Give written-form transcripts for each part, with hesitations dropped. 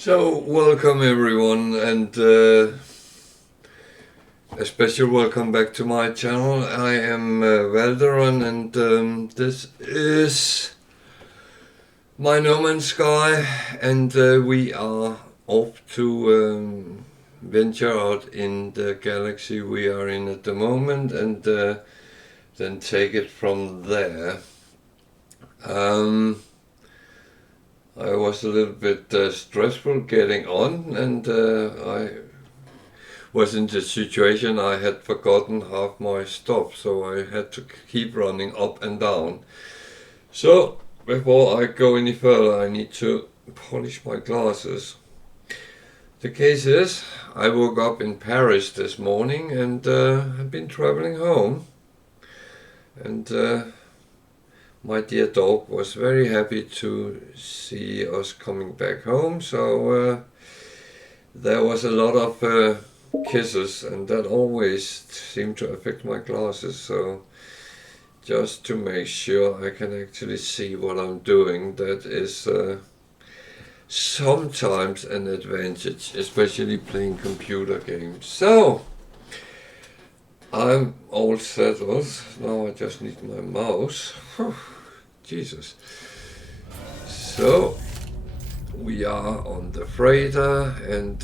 So, welcome everyone, and a special welcome back to my channel. I am Valderon, and this is my No Man's Sky, and we are off to venture out in the galaxy we are in at the moment, and then take it from there. I was a little bit stressful getting on, and I was in the situation I had forgotten half my stuff, so I had to keep running up and down. So before I go any further, I need to polish my glasses. The case is, I woke up in Paris this morning and have been traveling home, and my dear dog was very happy to see us coming back home, so there was a lot of kisses, and that always seemed to affect my glasses, so just to make sure I can actually see what I'm doing, that is sometimes an advantage, especially playing computer games. So I'm all settled. Now I just need my mouse. Whew, Jesus. So we are on the freighter, and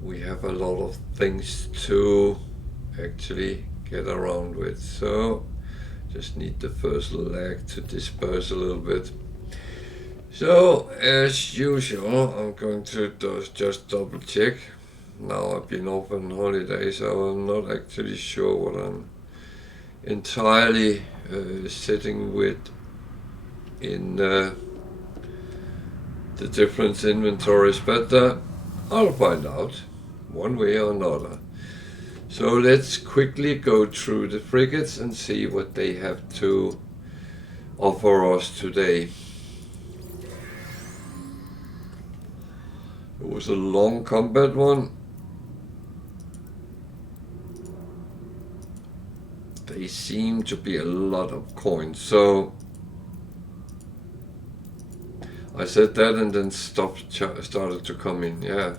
we have a lot of things to actually get around with. So just need the first leg to disperse a little bit. So as usual, I'm going to just double check. Now I've been off on holiday, so I'm not actually sure what I'm entirely sitting with in the different inventories, but I'll find out one way or another. So let's quickly go through the frigates and see what they have to offer us today. It was a long combat one. They seem to be a lot of coins, so I said that and then started to come in, yeah.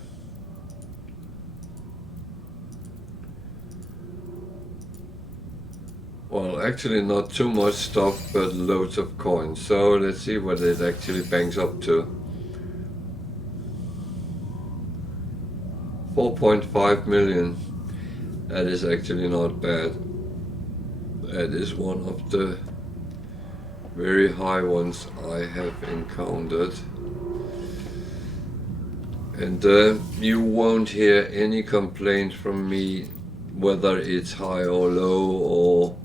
Well, actually not too much stuff, but loads of coins. So let's see what it actually bangs up to. 4.5 million. That is actually not bad. That is one of the very high ones I have encountered. And you won't hear any complaints from me whether it's high or low or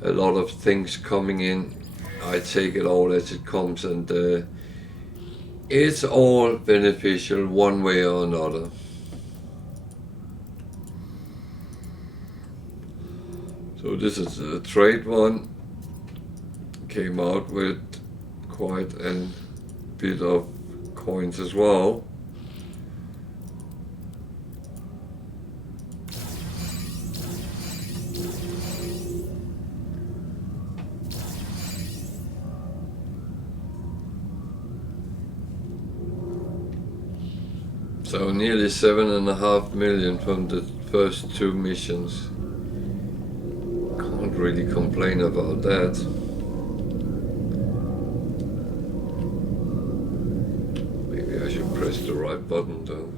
a lot of things coming in. I take it all as it comes, and it's all beneficial one way or another. So this is a trade one. Came out with quite a bit of coins as well. So nearly 7.5 million from the first two missions. Can't really complain about that. Maybe I should press the right button though.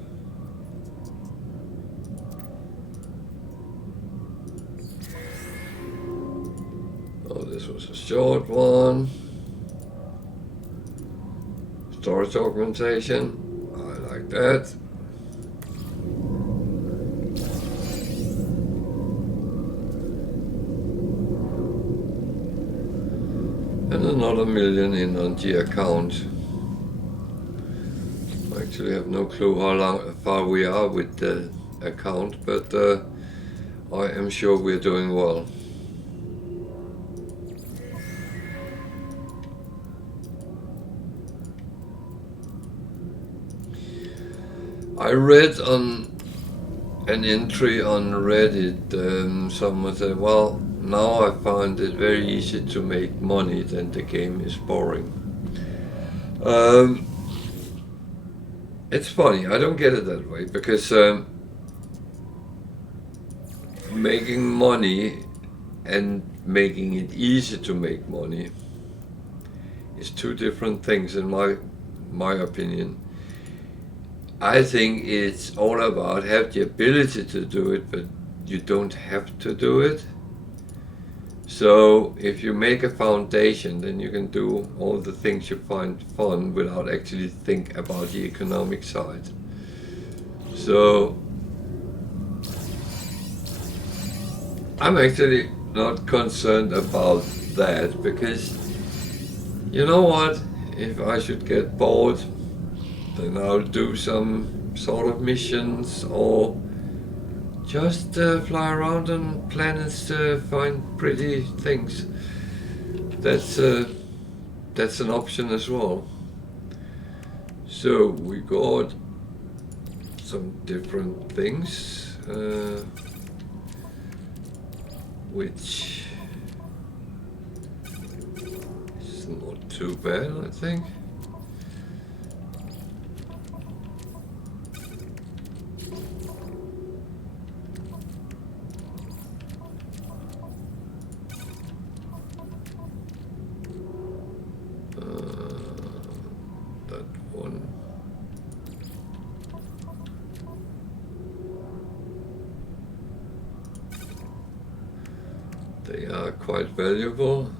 Oh, this was a short one. Storage augmentation. I like that. And another million in on the account. I actually have no clue how far we are with the account, but I am sure we're doing well. I read on an entry on Reddit, someone said, well, now I find it very easy to make money, then the game is boring. Um, it's funny, I don't get it that way, because making money and making it easy to make money is two different things in my opinion. I think it's all about have the ability to do it, but you don't have to do it. So if you make a foundation, then you can do all the things you find fun without actually think about the economic side. So I'm actually not concerned about that, because you know what? If I should get bored, then I'll do some sort of missions or just fly around on planets to find pretty things. That's an option as well. So we got some different things, which is not too bad, I think. That one. They are quite valuable.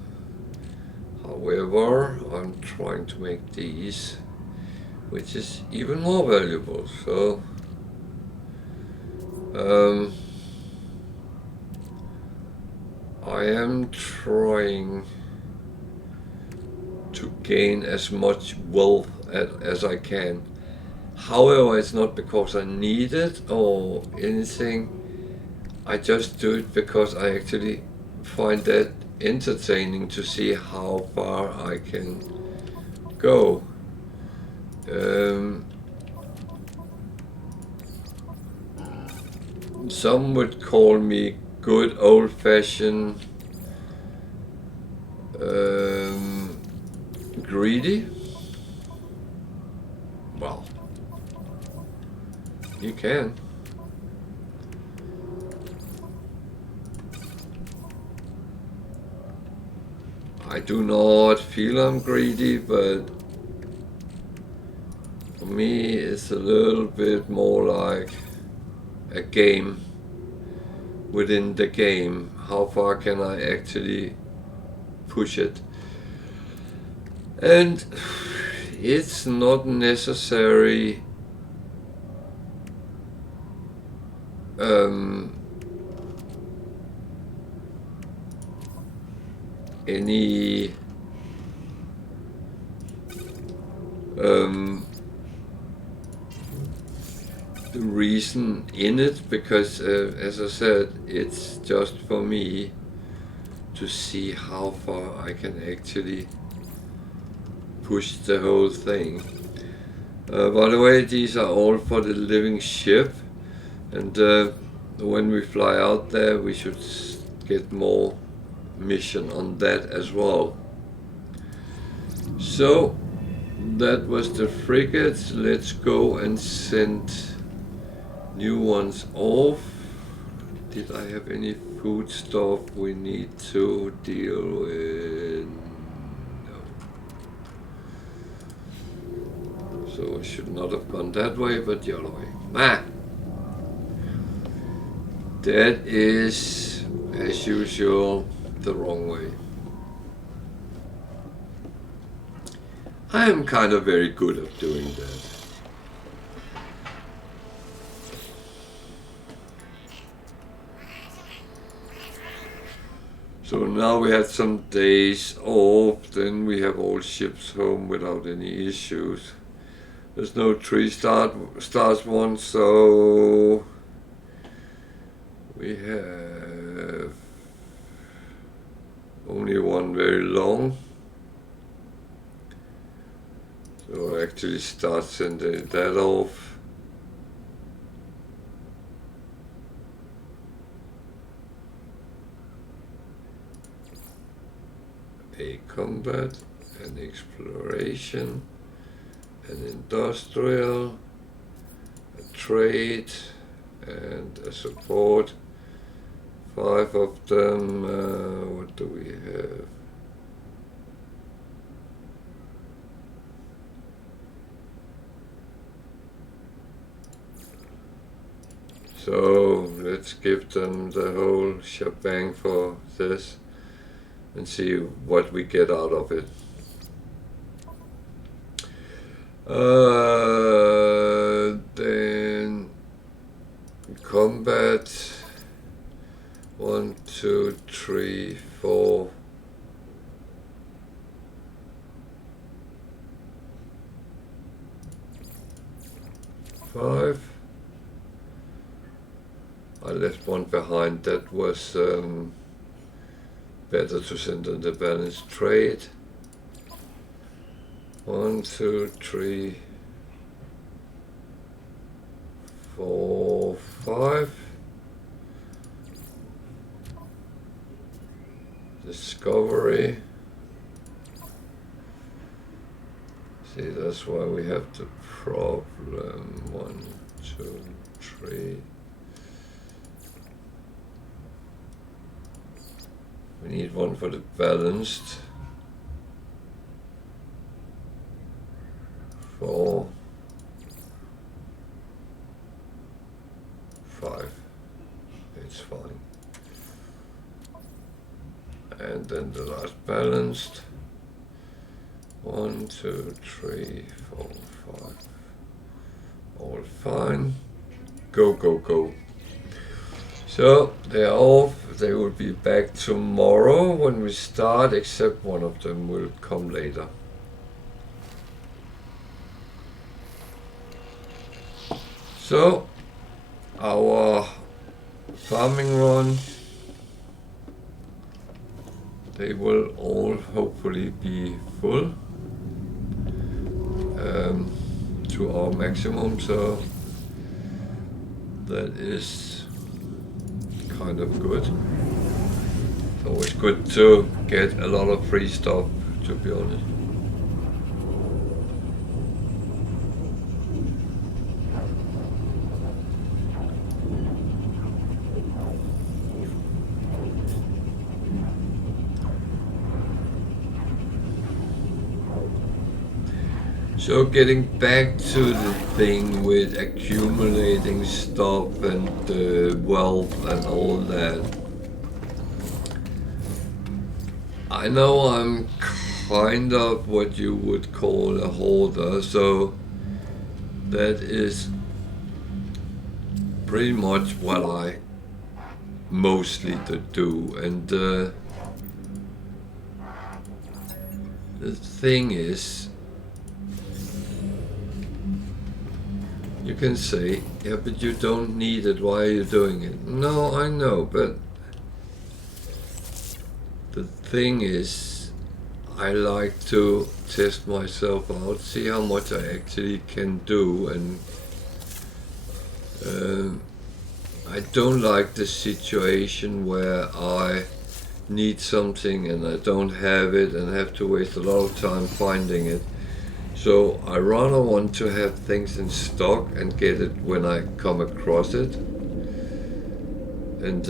However, I'm trying to make these, which is even more valuable. So I am trying to gain as much wealth as I can. However, it's not because I need it or anything. I just do it because I actually find that entertaining to see how far I can go. Some would call me good old-fashioned greedy. Well, you can. I do not feel I'm greedy, but for me it's a little bit more like a game within the game. How far can I actually push it? And it's not necessary any reason in it, because as I said, it's just for me to see how far I can actually push the whole thing. By the way, these are all for the living ship, and when we fly out there we should get more mission on that as well. So that was the frigates. Let's go and send new ones off. Did I have any food stuff we need to deal with? No. So I should not have gone that way, but the other way. That is, as usual, the wrong way. I am kind of very good at doing that. So now we had some days off, then we have all ships home without any issues. There's no 3 stars one, so we have only one very long. So I actually start sending that off. A combat and exploration. an industrial, a trade, and a support. 5 of them. What do we have? So let's give them the whole shebang for this and see what we get out of it. Then combat 1, 2, 3, 4. Five. I left one behind. That was better to send on the balanced trade. 1, 2, 3, 4, 5. Discovery. See, that's why we have the problem. 1, 2, 3. We need one for the balanced. 4, 5. It's fine. And then the last balanced. 1, 2, 3, 4, 5. All fine. Go, go, go. So they're off. They will be back tomorrow when we start, except one of them will come later. So our farming run, they will all hopefully be full to our maximum, so that is kind of good. It's always good to get a lot of free stuff, to be honest. So getting back to the thing with accumulating stuff and wealth and all that. I know I'm kind of what you would call a hoarder, so that is pretty much what I mostly do. And the thing is, you can say, yeah, but you don't need it, why are you doing it? No, I know, but the thing is, I like to test myself out, see how much I actually can do, and I don't like the situation where I need something and I don't have it and have to waste a lot of time finding it. So I rather want to have things in stock and get it when I come across it. And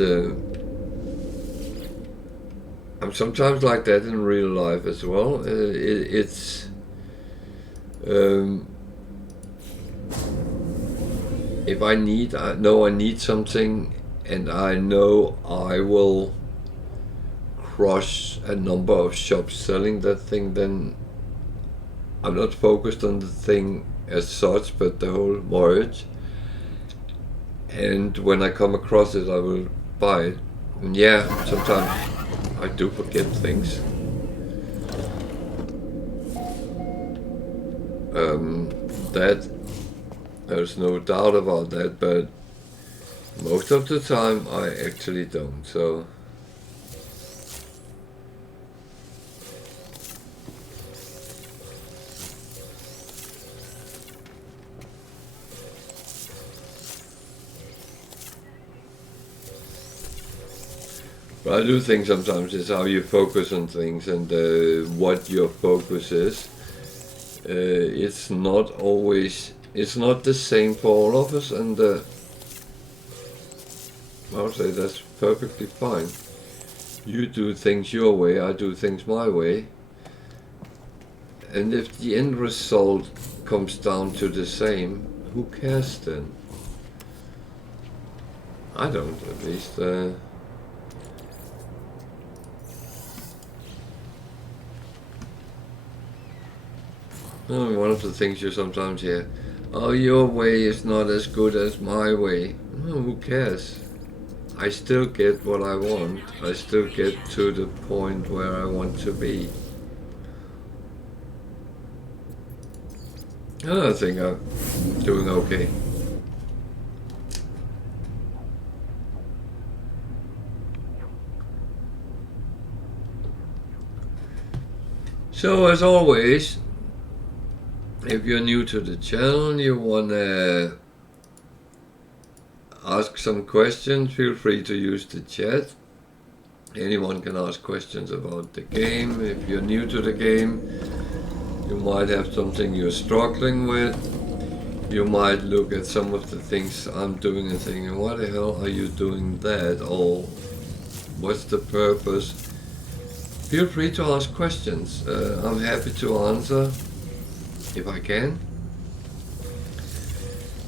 I'm sometimes like that in real life as well. It's if I know I need something and I know I will crush a number of shops selling that thing, then I'm not focused on the thing as such, but the whole voyage. And when I come across it, I will buy it. And yeah, sometimes I do forget things. There's no doubt about that, but most of the time I actually don't. So I do think sometimes it's how you focus on things and what your focus is. it's not always, it's not the same for all of us, and I would say that's perfectly fine. You do things your way, I do things my way. And if the end result comes down to the same, who cares then? I don't, at least. One of the things you sometimes hear, oh, your way is not as good as my way. Oh, who cares? I still get what I want. I still get to the point where I want to be. I think I'm doing okay. So as always, if you're new to the channel, you wanna ask some questions, feel free to use the chat. Anyone can ask questions about the game. If you're new to the game, you might have something you're struggling with. You might look at some of the things I'm doing and thinking, why the hell are you doing that? Or what's the purpose? Feel free to ask questions. I'm happy to answer if I can.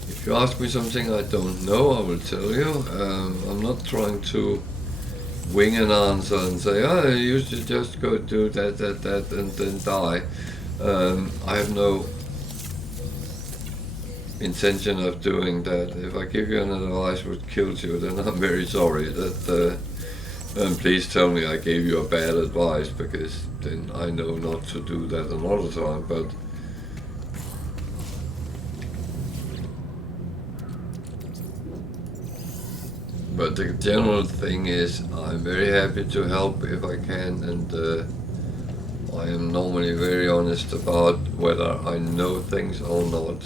If you ask me something I don't know, I will tell you. I'm not trying to wing an answer and say, oh, you should just go do that, and then die. I have no intention of doing that. If I give you an advice which kills you, then I'm very sorry. And please tell me I gave you a bad advice, because then I know not to do that another time. But the general thing is, I'm very happy to help if I can, and I am normally very honest about whether I know things or not,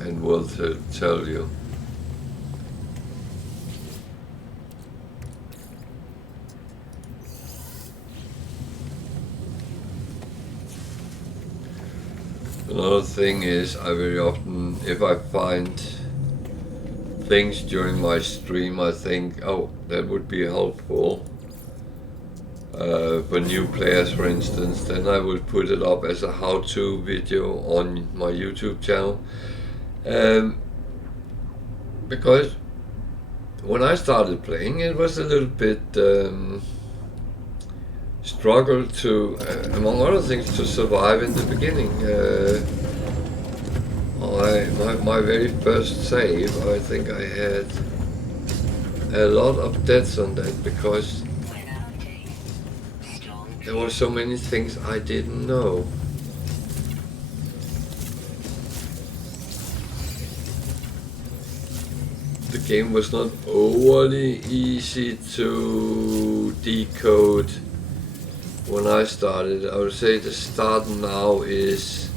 and will tell you. Another thing is, I very often, if I find things during my stream, I think, oh, that would be helpful for new players, for instance, then I will put it up as a how-to video on my YouTube channel. Because when I started playing, it was a little bit struggle to, among other things, to survive in the beginning. My very first save, I think I had a lot of deaths on that, because there were so many things I didn't know. The game was not overly easy to decode when I started. I would say the start now is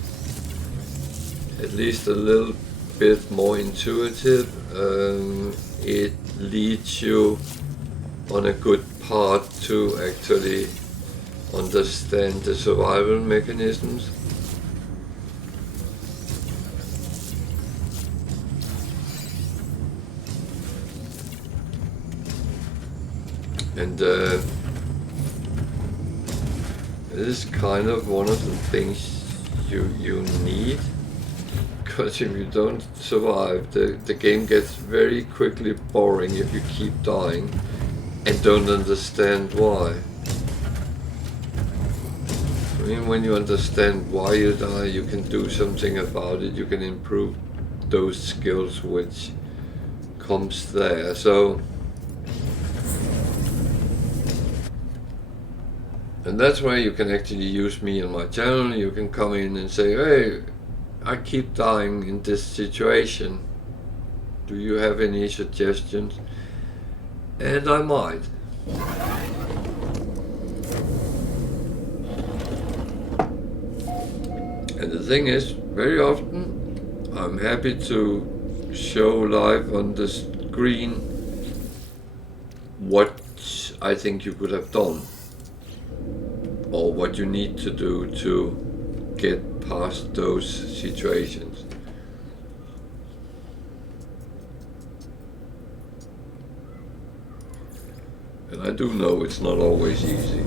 at least a little bit more intuitive. It leads you on a good path to actually understand the survival mechanisms. And this is kind of one of the things you need, because if you don't survive, the game gets very quickly boring if you keep dying and don't understand why. I mean, when you understand why you die, you can do something about it, you can improve those skills which comes there. So, and that's where you can actually use me on my channel. You can come in and say, hey, I keep dying in this situation. Do you have any suggestions? And I might. And the thing is, very often I'm happy to show live on the screen what I think you could have done, or what you need to do to get past those situations. And I do know it's not always easy.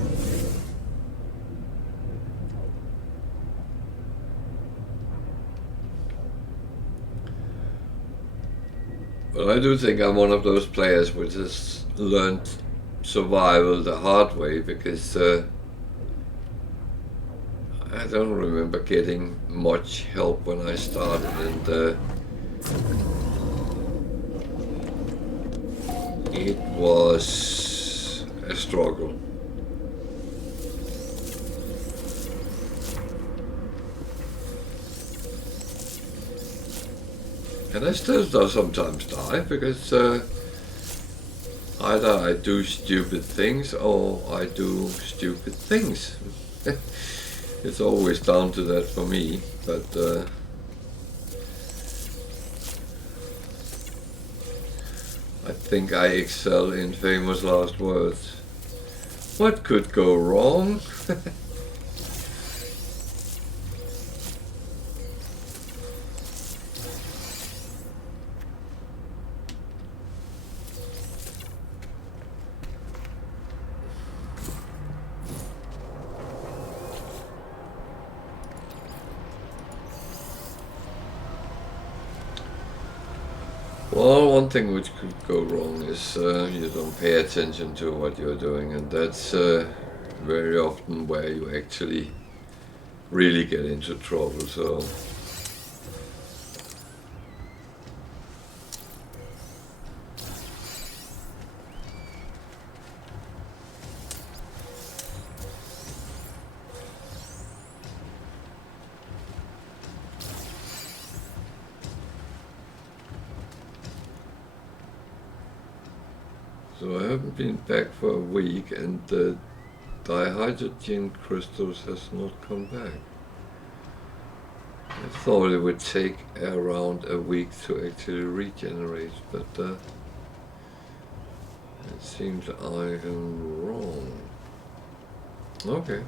But I do think I'm one of those players which has learned survival the hard way, because I don't remember getting much help when I started, and it was a struggle. And I still do sometimes die, because either I do stupid things or I do stupid things. It's always down to that for me, but I think I excel in famous last words. What could go wrong? Well, one thing which could go wrong is you don't pay attention to what you're doing, and that's very often where you actually really get into trouble. So I haven't been back for a week, and the dihydrogen crystals has not come back. I thought it would take around a week to actually regenerate, but it seems I am wrong. Okay.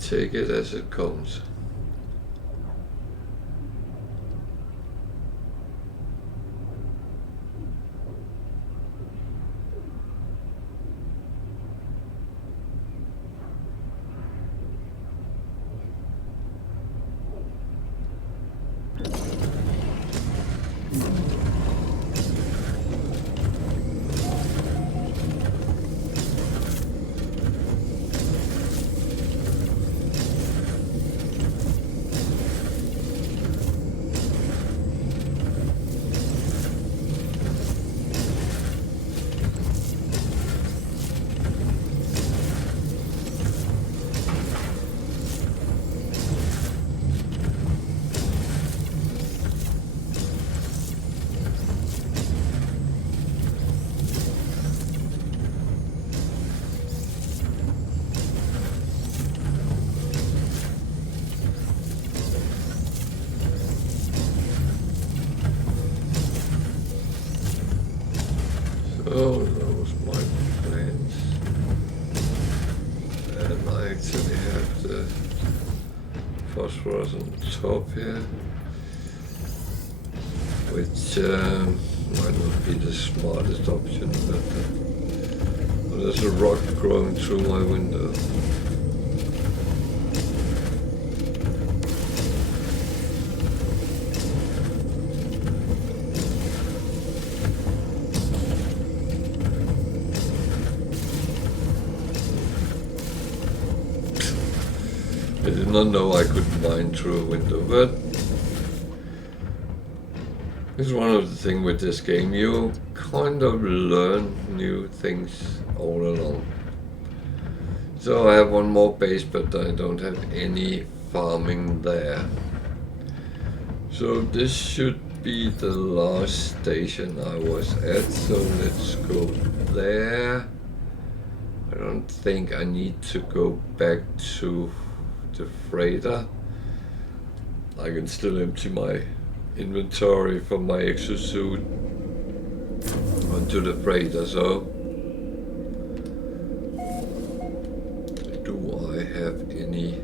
Take it as it comes. Oh, those my plans. And I actually have the phosphorus on top here, which might not be the smartest option, but there's a rock growing through my window. I did not know I could mine through a window, but it's one of the things with this game. You kind of learn new things all along. So I have one more base, but I don't have any farming there. So this should be the last station I was at, so let's go there. I don't think I need to go back to the freighter. I can still empty my inventory from my exosuit onto the freighter, so do I have any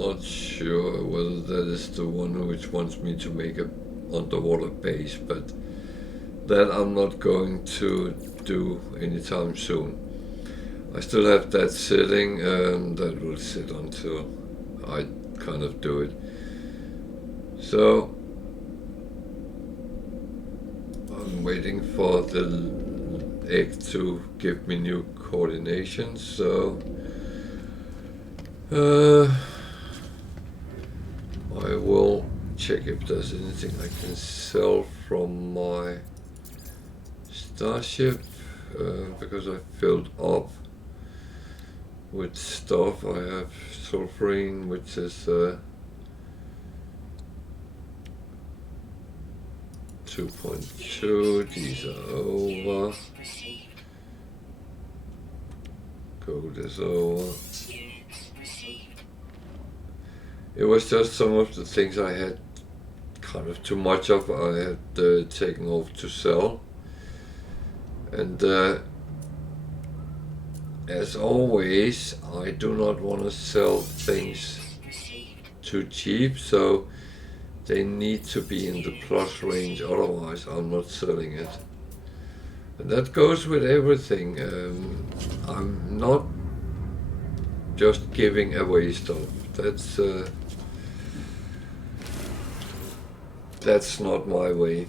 not sure whether that is the one which wants me to make a underwater base, but that I'm not going to do anytime soon. I still have that sitting, that will sit until I kind of do it. So I'm waiting for the egg to give me new coordinations, so I will check if there's anything I can sell from my starship, because I filled up with stuff. I have sulfurine, which is 2.2. These are over. Gold is over. It was just some of the things I had kind of too much of. I had taken off to sell, and as always, I do not want to sell things too cheap, so they need to be in the plus range, otherwise I'm not selling it. And that goes with everything. I'm not just giving away stuff. That's not my way.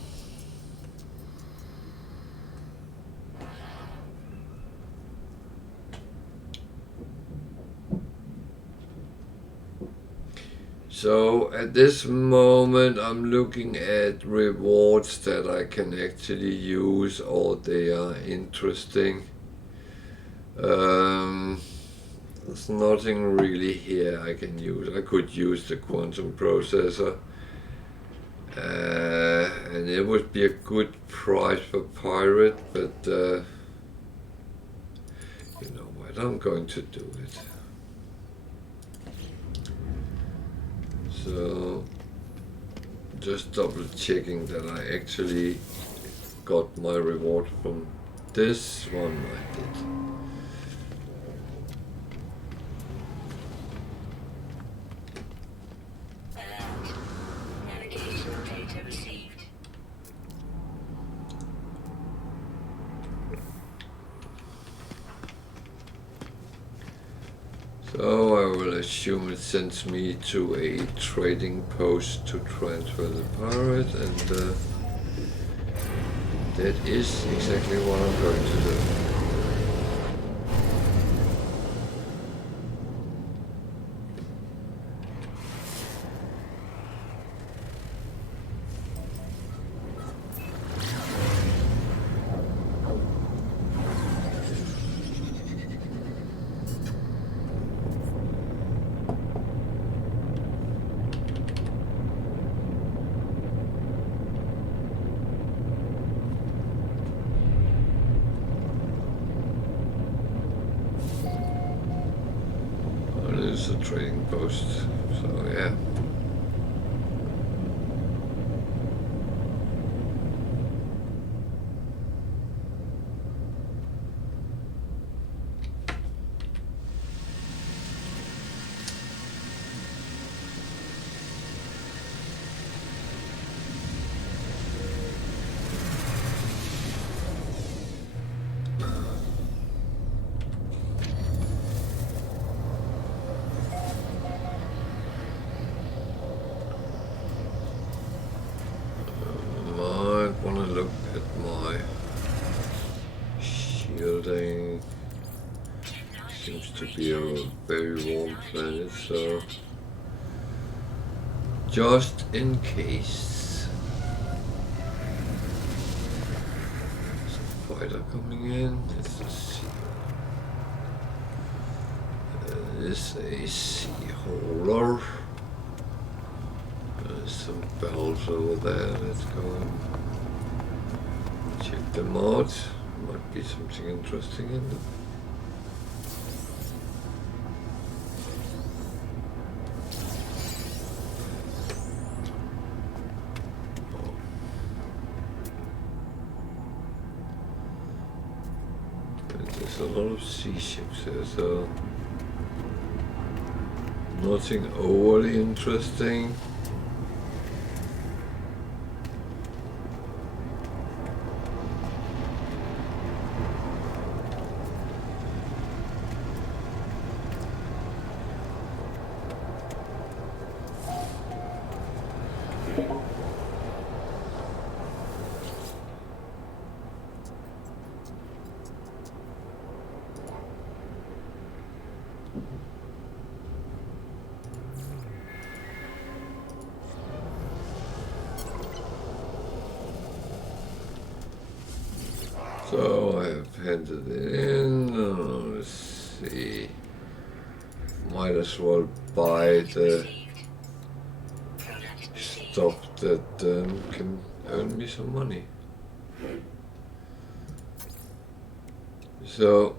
So at this moment I'm looking at rewards that I can actually use, or they are interesting. There's nothing really here I can use. I could use the quantum processor, and it would be a good price for pirate, but you know what, I'm going to do it. So just double checking that I actually got my reward from this one. I did. So I will assume it sends me to a trading post to transfer the pirate, and that is exactly what I'm going to do. It's a trading post, so yeah. a very warm planet, so just in case. There's a fighter coming in. It's a sea. It's a sea hauler. There's some bells over there. Let's go and check them out. Might be something interesting in them. There's a lot of sea ships here, so nothing overly interesting. So I've handed it in. Let's see. Might as well buy the stuff that can earn me some money. So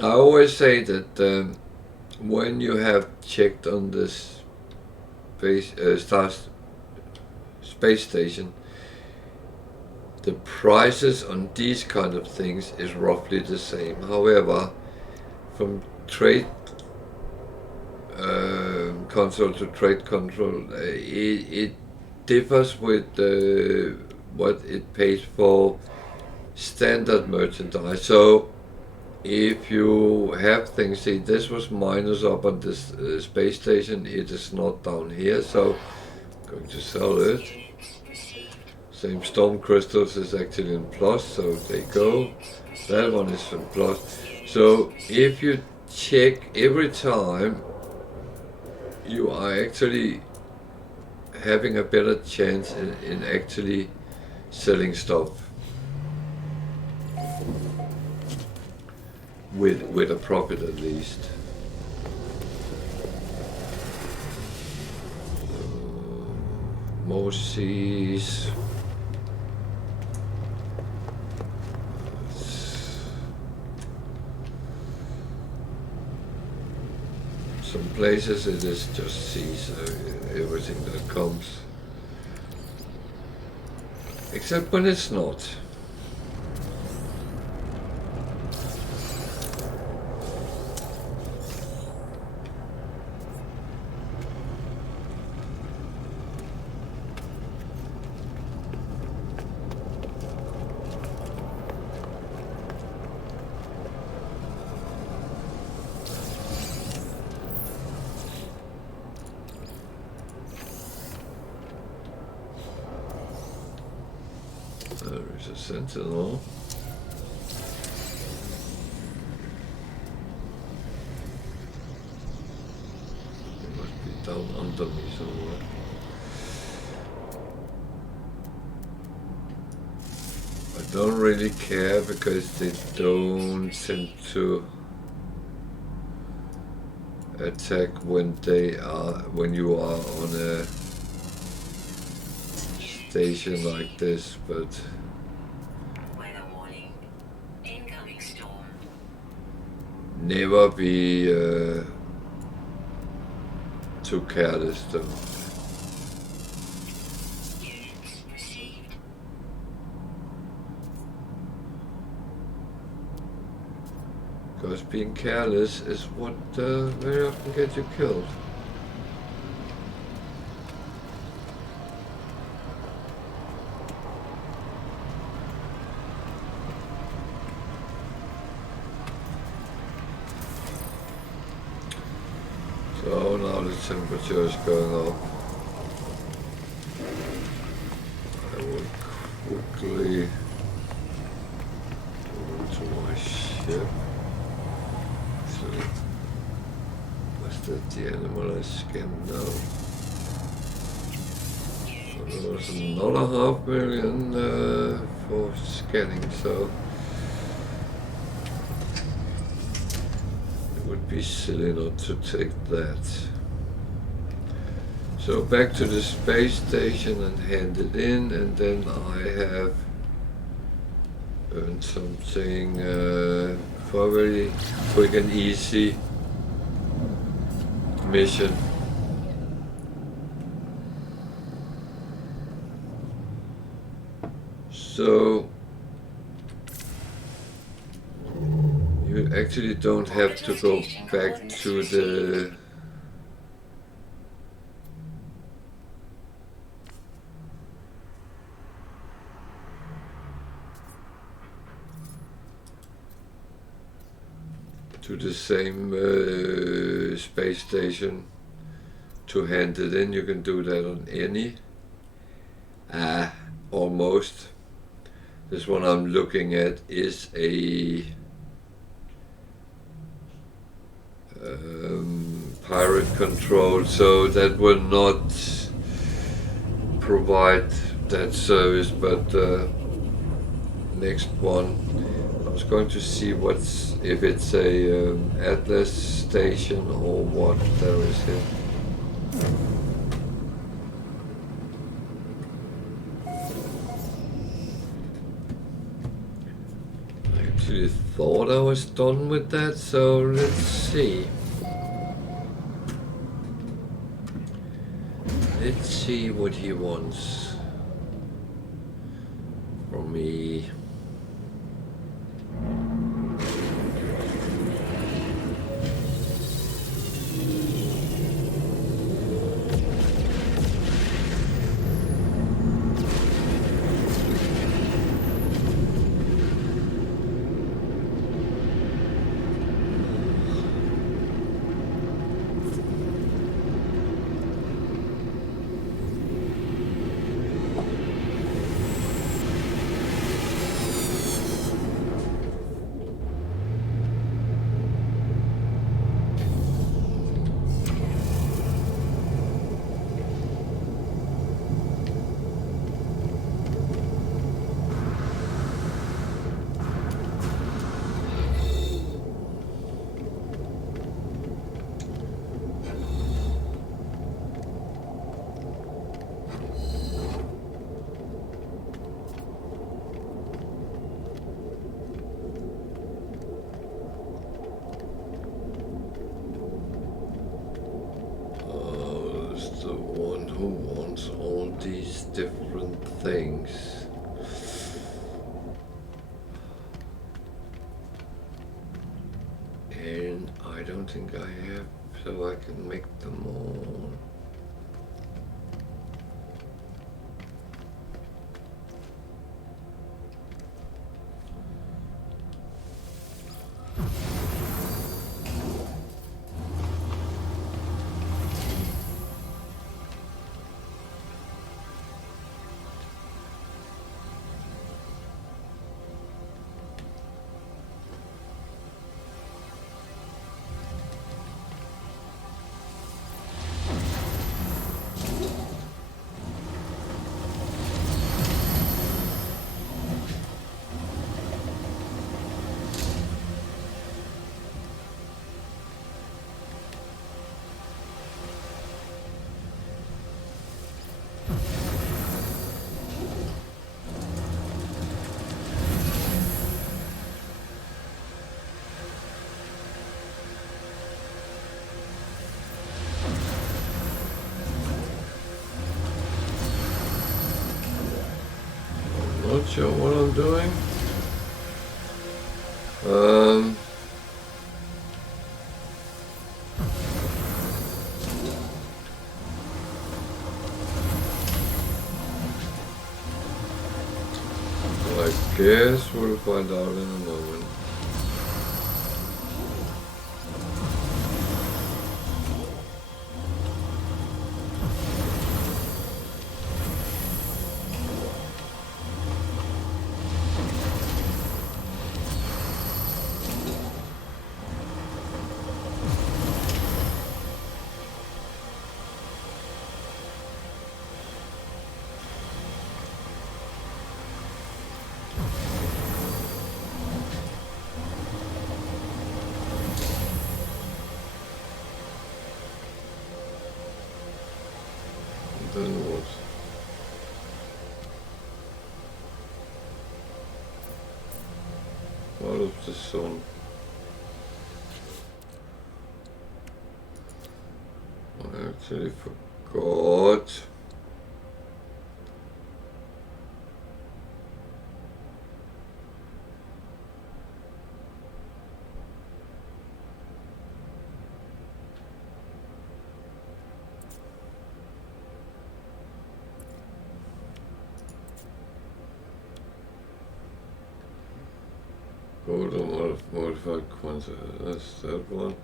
I always say that when you have checked on this space station, the prices on these kind of things is roughly the same. However, from trade console to trade control, it differs with what it pays for standard merchandise. So if you have things, see, this was minus up on this space station, it is not down here, so I'm going to sell it. Same storm crystals is actually in plus, so they go. That one is in plus. So if you check every time, you are actually having a better chance in actually selling stuff with a profit at least. More seas. Some places it is just seas, everything that comes. Except when it's not. There is a sentinel. It must be down under me somewhere. I don't really care because they don't tend to attack when you are on a station like this, but weather warning, incoming storm. Never be too careless though. Units received. Because being careless is what very often gets you killed. So now the temperature is going up. I will quickly go into my ship. So that the animal has scanned? No. So there was another 500,000 for scanning, so it would be silly not to take that. So back to the space station and hand it in, and then I have earned something for a very quick and easy mission. So you actually don't have to go back to the same space station to hand it in. You can do that on any. Almost. This one I'm looking at is a pirate control, so that will not provide that service, but next one I was going to see if it's a Atlas station or what there is here. I actually thought I was done with that, so let's see. Let's see what he wants from me. Different things. And I don't think I have, so I can make them all. Not sure what I'm doing. I guess we'll find out in a moment. And what? Out of the sun. I actually forgot. Go to modified quantity. That's that one.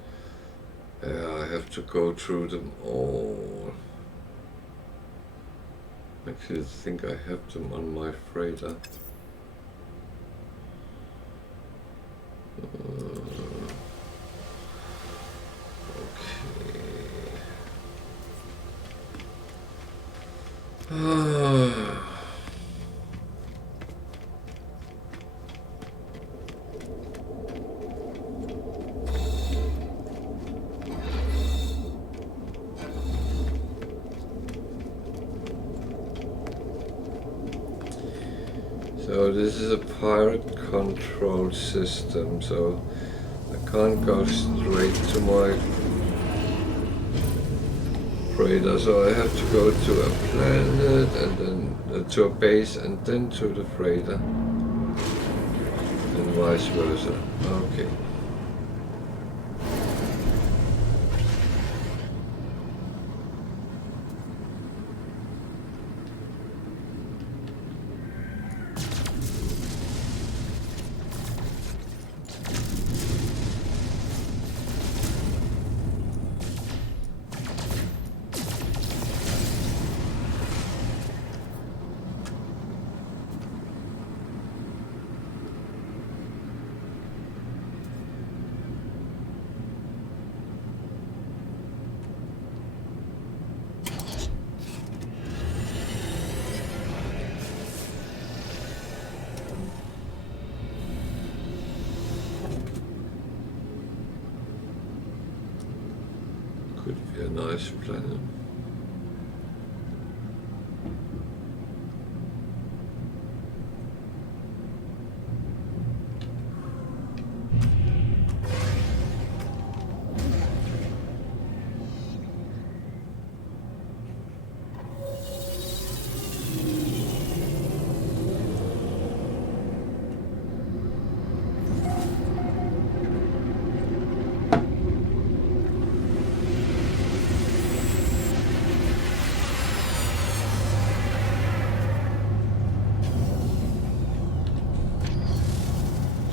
Yeah, I have to go through them all. Actually, I think I have them on my freighter. Okay. So this is a pirate control system, so I can't go straight to my freighter, so I have to go to a planet and then to a base and then to the freighter and vice versa. Okay. Could be a nice planet.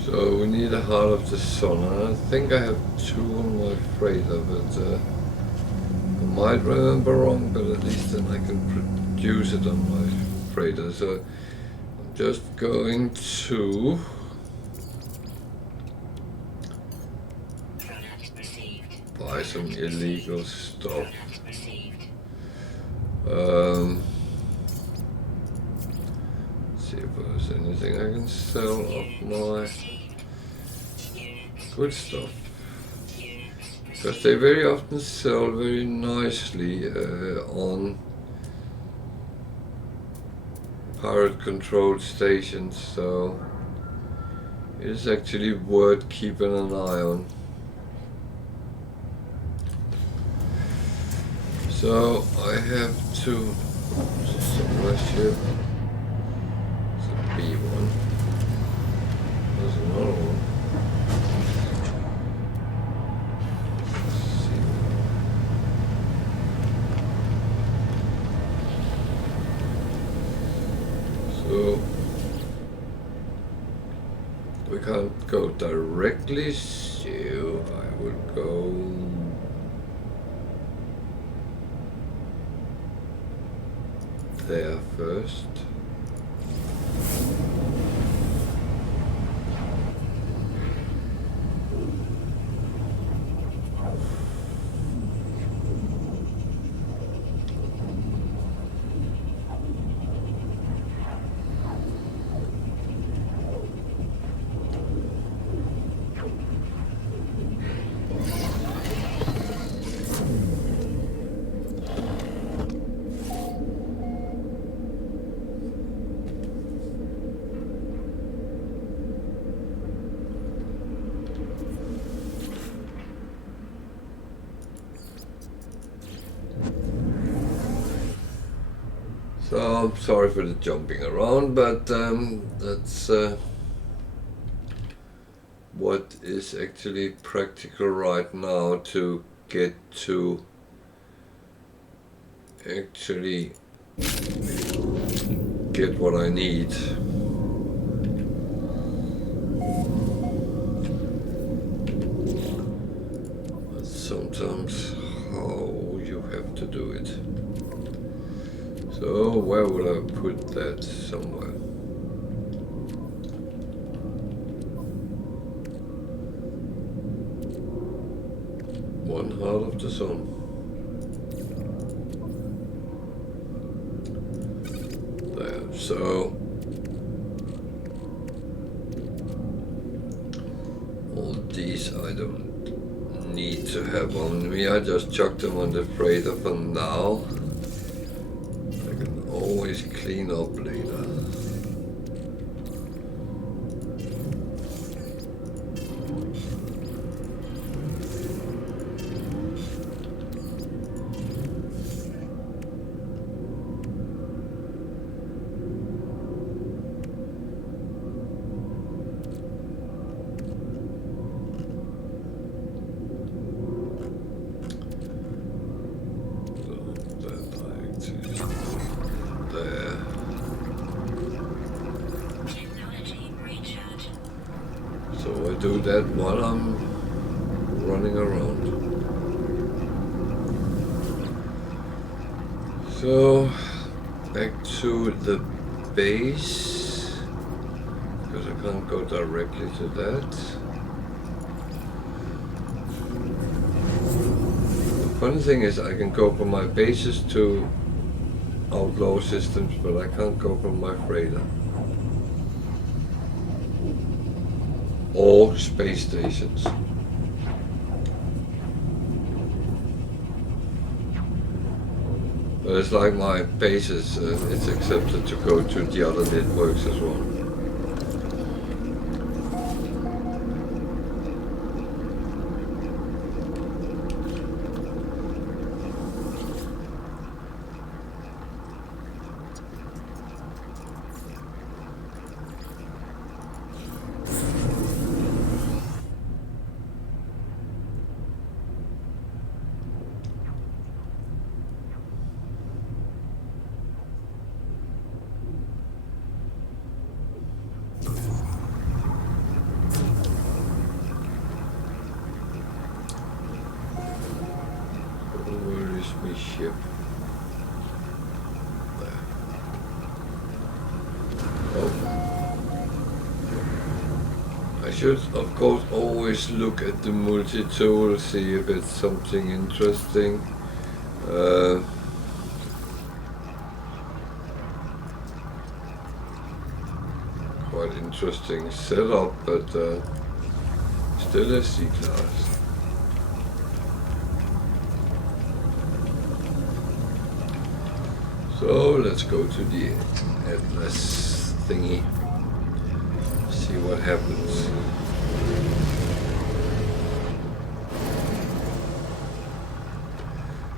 So we need a heart of the sun. I think I have 2 on my freighter, but I might remember wrong, but at least then I can produce it on my freighter. So I'm just going to buy some illegal stuff. See if there's anything I can sell of my good stuff, because they very often sell very nicely on pirate controlled stations, so it is actually worth keeping an eye on. So I have to somewhere ship. It's a B1. There's another one. So we can't go directly, so I will go there first. So I'm sorry for the jumping around, but that's what is actually practical right now to get to actually get what I need. But sometimes how you have to do it. So where would I put that? Somewhere. One heart of the sun. There. So all these I don't need to have on me. I just chuck them on the freighter for now. I can always clean up later. Do that while I'm running around. So back to the base, because I can't go directly to that. The funny thing is I can go from my bases to outlaw systems, but I can't go from my freighter. Or space stations. But it's like my bases, it's accepted to go to the other networks as well. Ship. There. Oh. I should of course always look at the multi-tool, see if it's something interesting. Quite interesting setup, but still a C-class. So let's go to the Atlas thingy, see what happens.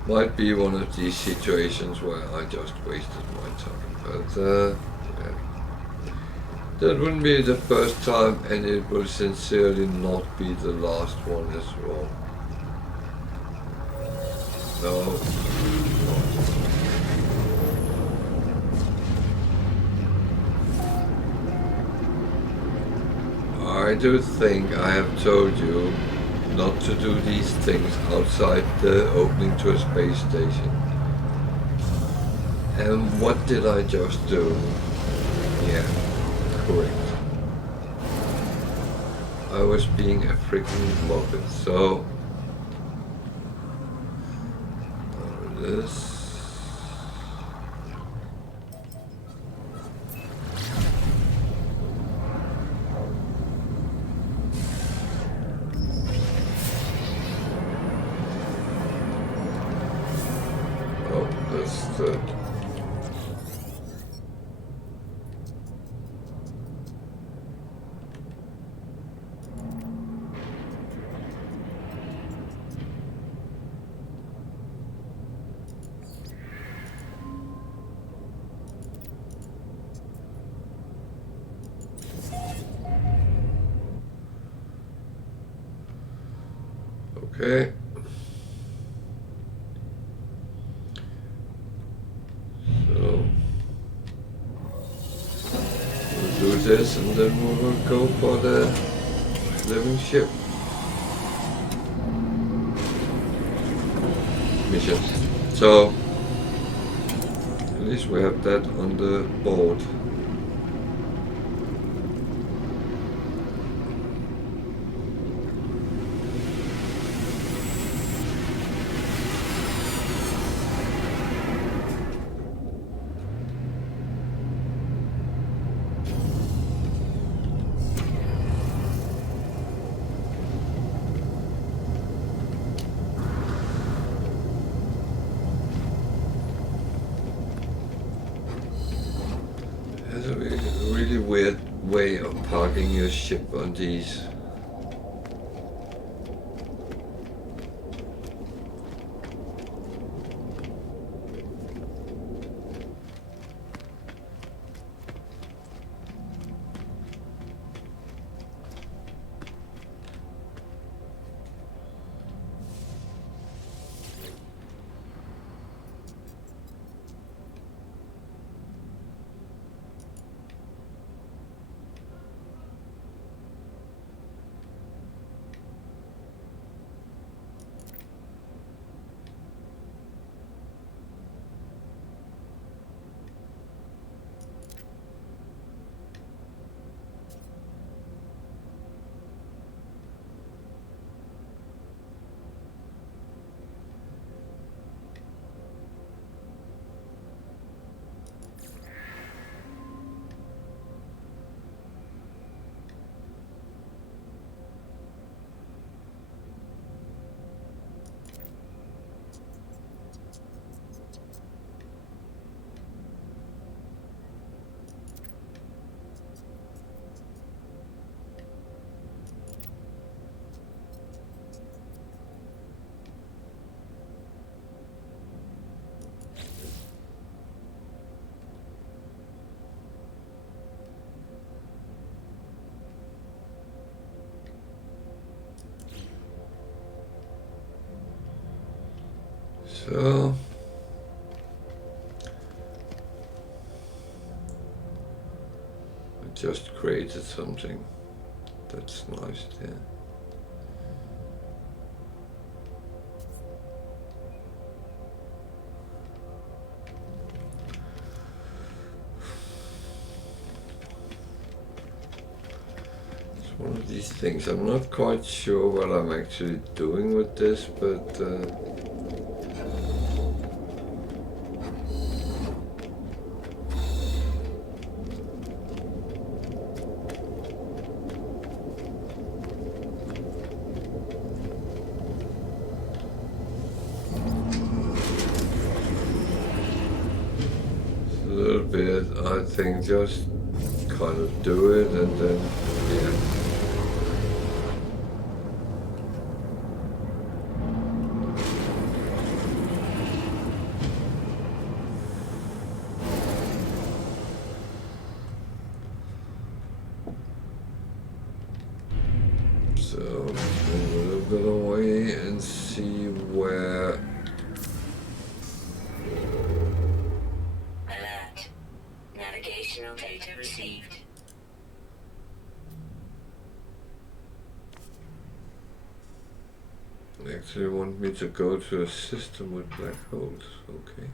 Might be one of these situations where I just wasted my time, but yeah. That wouldn't be the first time, and it will sincerely not be the last one as well. No. I do think I have told you not to do these things outside the opening to a space station. And what did I just do? Yeah, correct. I was being a freaking muppet, so... this... Okay. So we'll do this and then we will go for the living ship missions. So at least we have that on the board. There's a really weird way of parking your ship on these. So I just created something that's nice there. It's one of these things. I'm not quite sure what I'm actually doing with this, but a little bit, I think, just kind of do it and then, yeah. So let's move a little bit away and see where. Alert. Navigational data received. They actually want me to go to a system with black holes. Okay.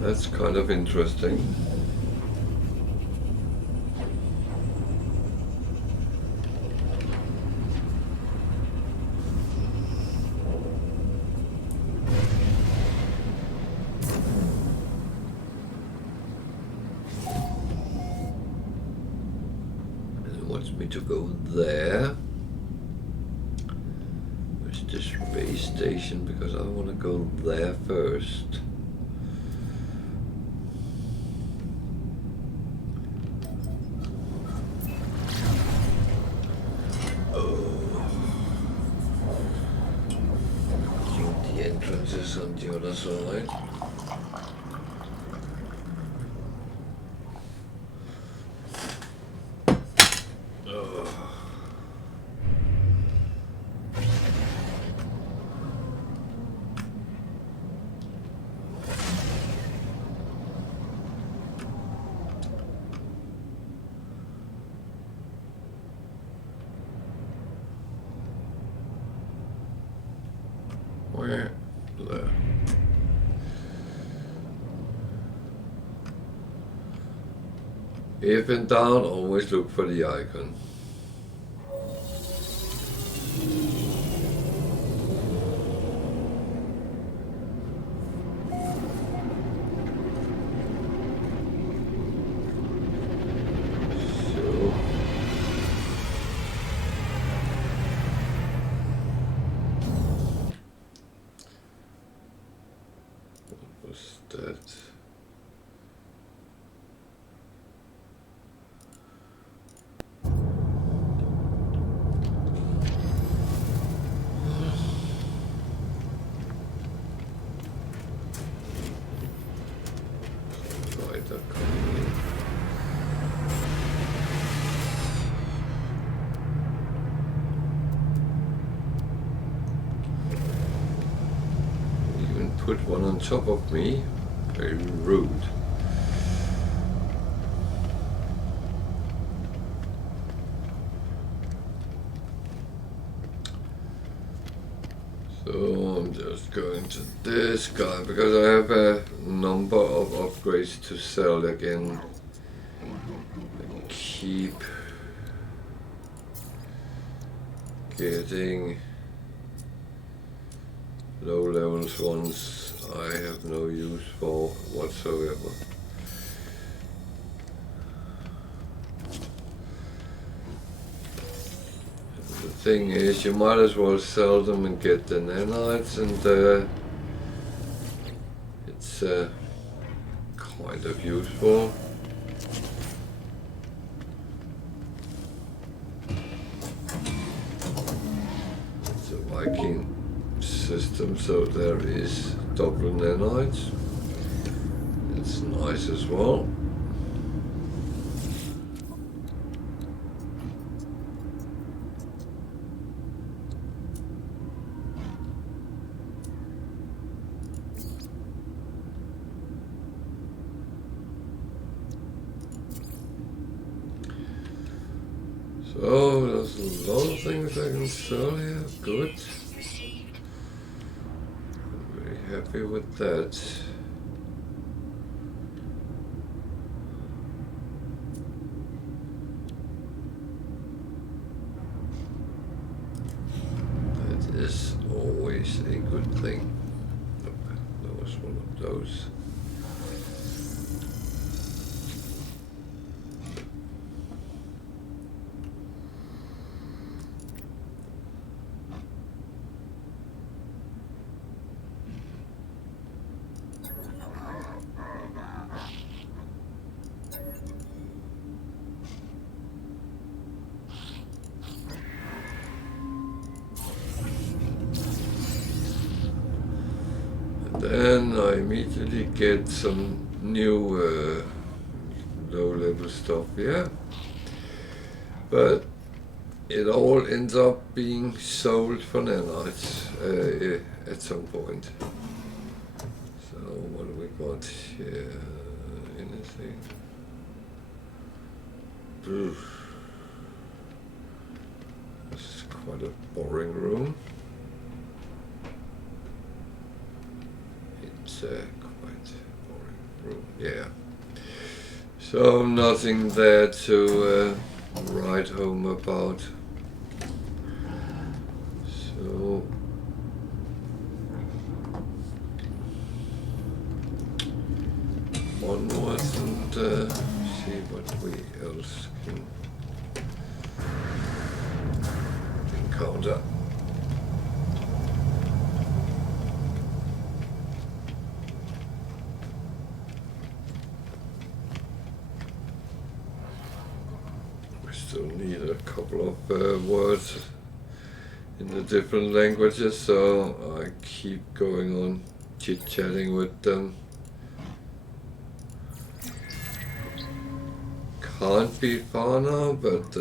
That's kind of interesting. It wants me to go there. Where's the space station? Because I want to go there first. The entrance is on the other side. If in doubt, always look for the icon. Put one on top of me, very rude. So I'm just going to this guy because I have a number of upgrades to sell again. Keep getting low levels ones I have no use for whatsoever. And the thing is, you might as well sell them and get the nanites, and it's kind of useful. It's a Viking system, so there is double nanites. It's nice as well. So there's a lot of things I can sell here. Good. Happy with that. That is always a good thing. Nope, that was one of those. Then I immediately get some new low-level stuff here, but it all ends up being sold for nanites at some point. So what do we got here? Anything? This is quite a boring room. Quite boring room, yeah. So nothing there to write home about. So onwards and see what we else can encounter. Still need a couple of words in the different languages, so I keep going on chit-chatting with them. Can't be far now, but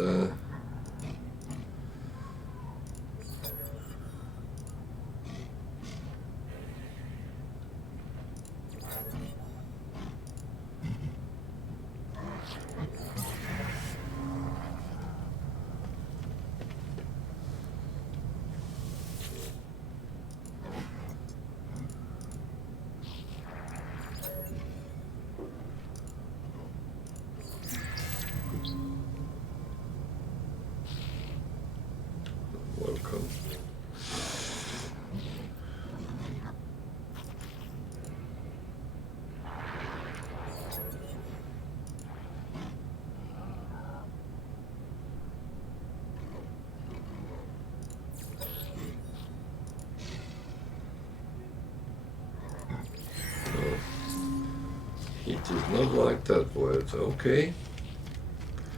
not like that word. Okay.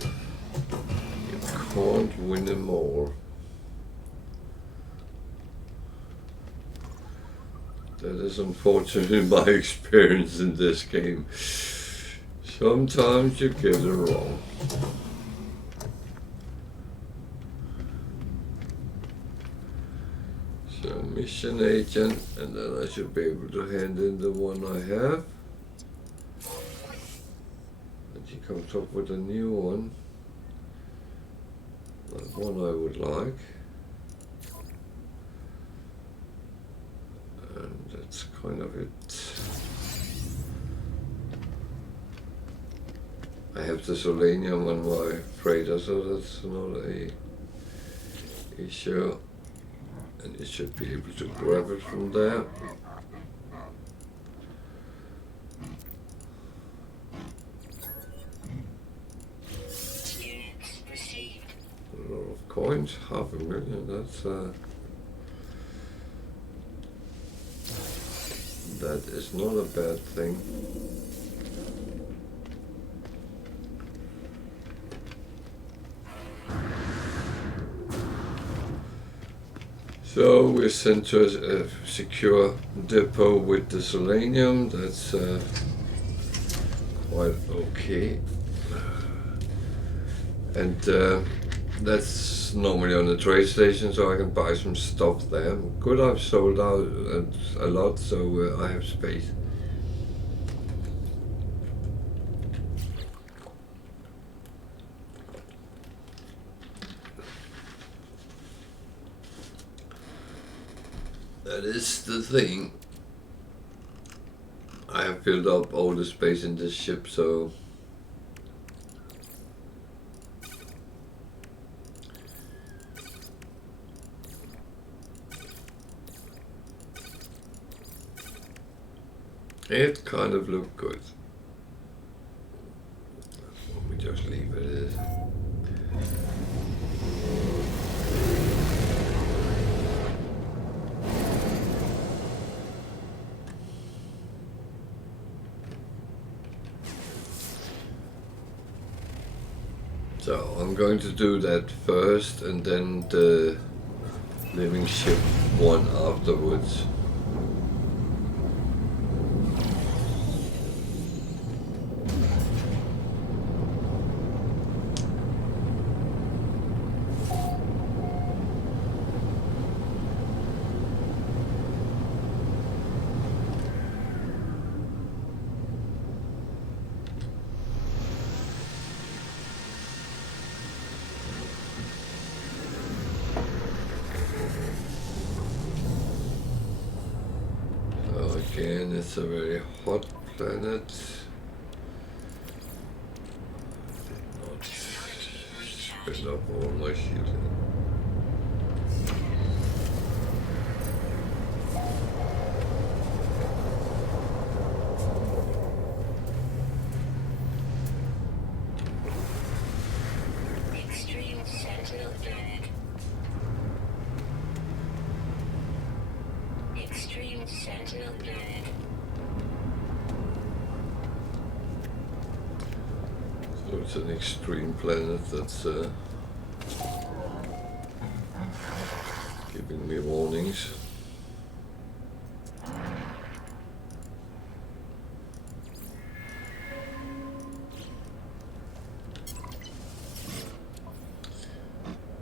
You can't win them all. That is unfortunately my experience in this game. Sometimes you get it wrong. So mission agent, and then I should be able to hand in the one I have. And he comes up with a new one. That one I would like. And that's kind of it. I have the selenium on my freighter, so that's not a issue. And you should be able to grab it from there. A lot of coins, 500,000, that is not a bad thing. So we're sent to a secure depot with the selenium. That's quite okay. And that's normally on the trade station, so I can buy some stuff there. Good, I've sold out a lot, so I have space. That is the thing. I have filled up all the space in this ship, so it kind of looked good. Let me just leave it as. So I'm going to do that first, and then the living ship one afterwards. Again, it's a very hot planet. Did not spin up all my shielding. Extreme Sentinel planet. Extreme Sentinel planet. So it's an extreme planet that's giving me warnings.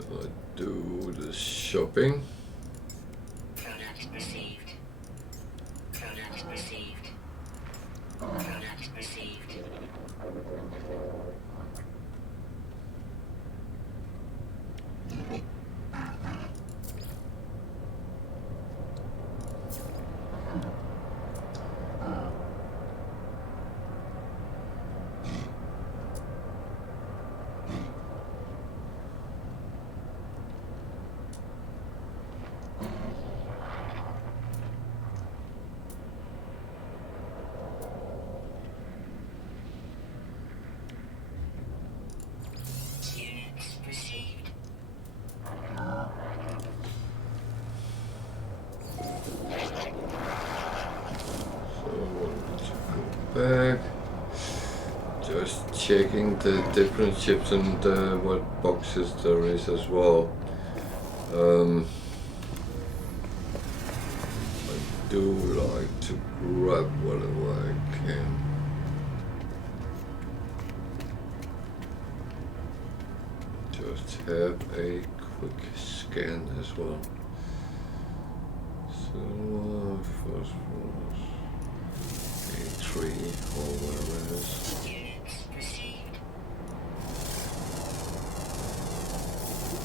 I do the shopping. Product received. Product received. Product received. checking the different ships and what boxes there is as well. I do like to grab whatever I can. Just have a quick scan as well. So phosphorus, A3 or whatever it is. Units received.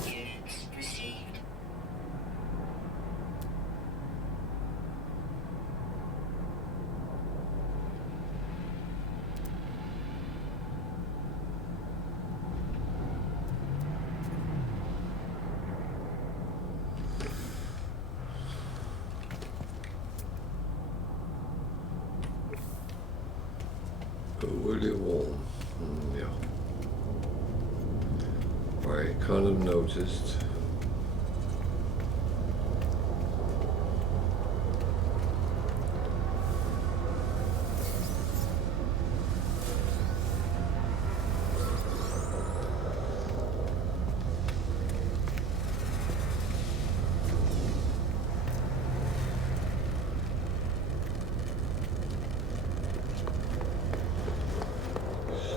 Units received. Really warm. Yeah. I kind of noticed.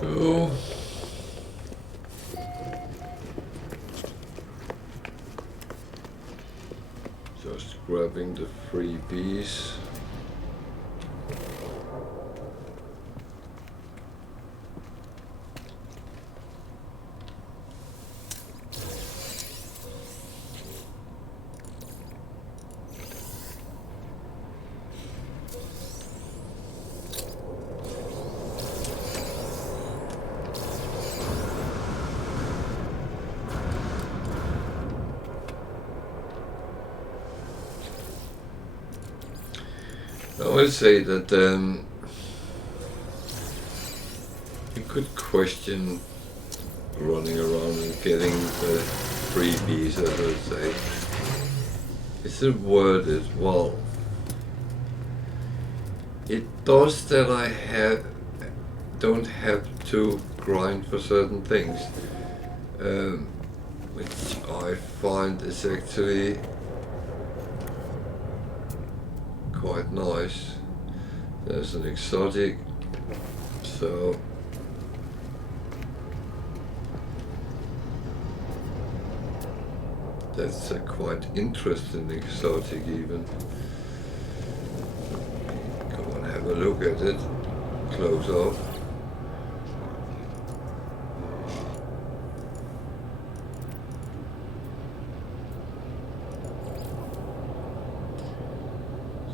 So just grabbing the freebies. I would say that you could question running around and getting the freebies, I would say. Is it worth it? Well, it does that I don't have to grind for certain things, which I find is actually quite nice. There's an exotic, so that's a quite interesting exotic even. Come on, have a look at it close up.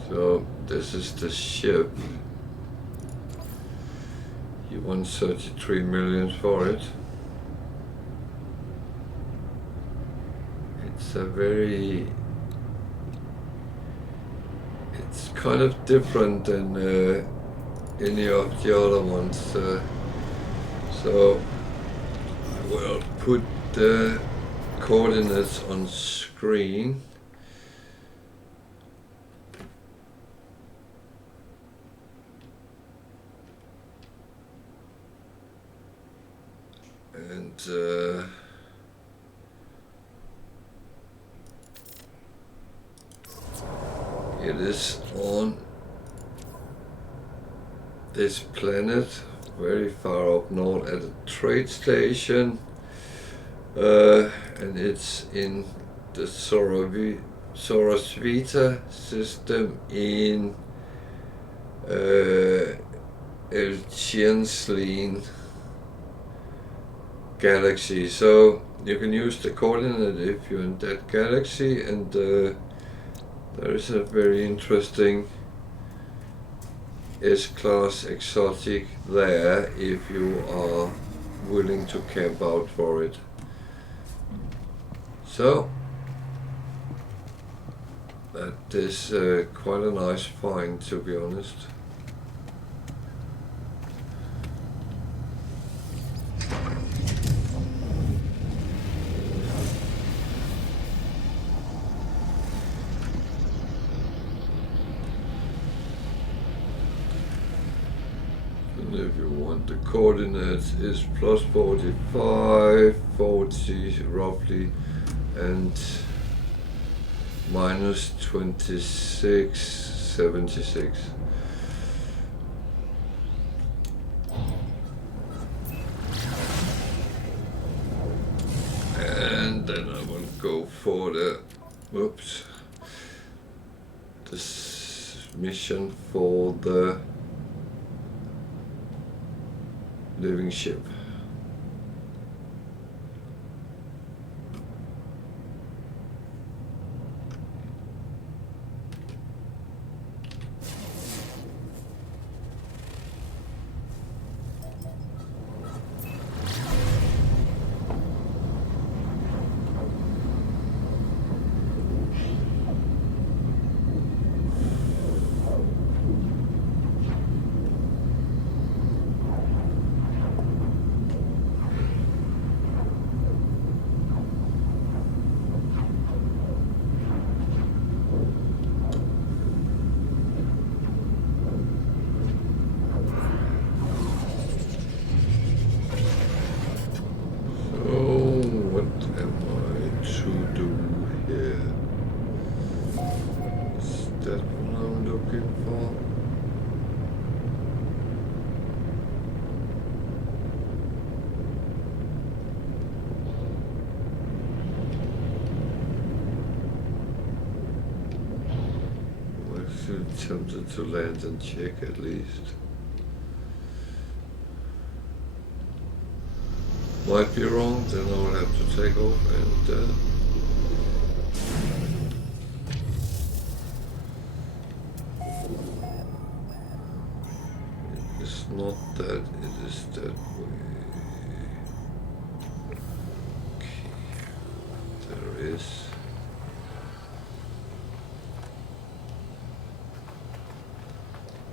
So this is the ship. You want 33 million for it. It's kind of different than any of the other ones. So I will put the coordinates on screen. And it is on this planet, very far up north at a trade station, and it's in the Sorosvita system in Eltiensleen galaxy. So you can use the coordinate if you're in that galaxy, and there is a very interesting S-class exotic there if you are willing to camp out for it. So that is quite a nice find, to be honest. If you want the coordinates is plus 45, 40 roughly, and minus 26, 76. And then I will go for the, whoops, this mission for the living ship. Tempted to land and check at least. Might be wrong, then I'll have to take off and it's not that, it is that way. Okay. There is.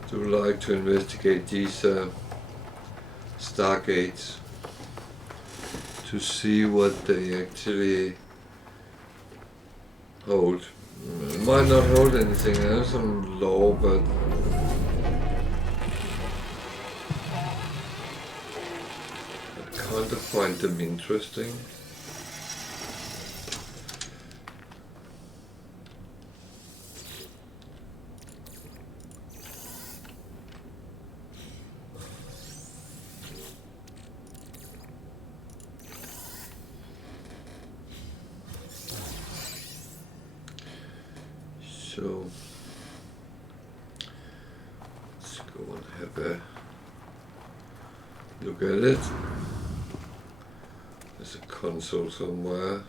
I do like to investigate these stargates to see what they actually hold. It might not hold anything, there's some lore, but I kind of find them interesting. So let's go and have a look at it. There's a console somewhere.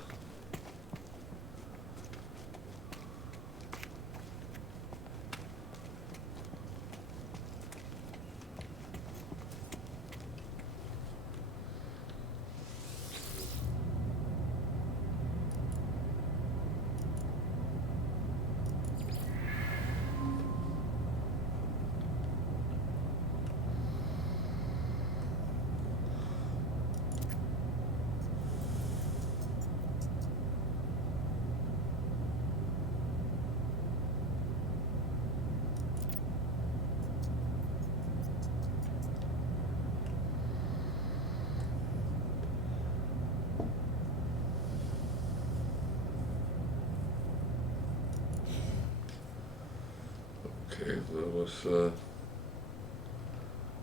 Okay, that was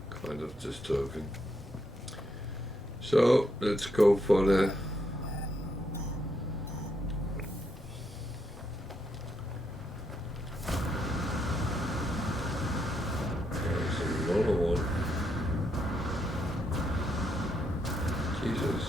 kind of disturbing. So let's go for the there's another one. Jesus.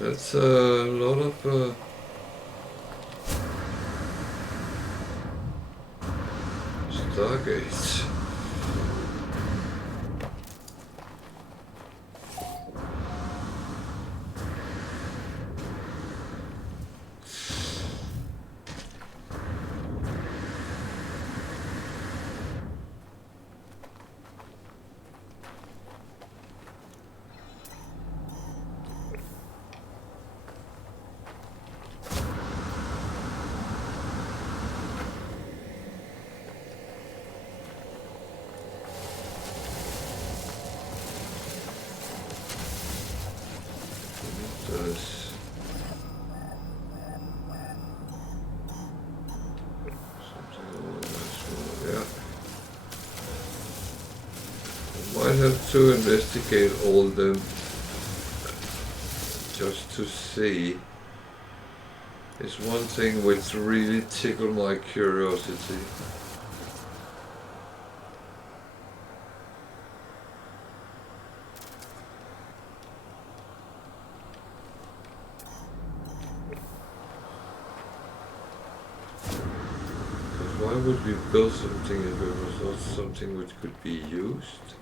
That's a lot of stargates. might have to investigate all them just to see. It's one thing which really tickled my curiosity. Why would we build something if it was not something which could be used?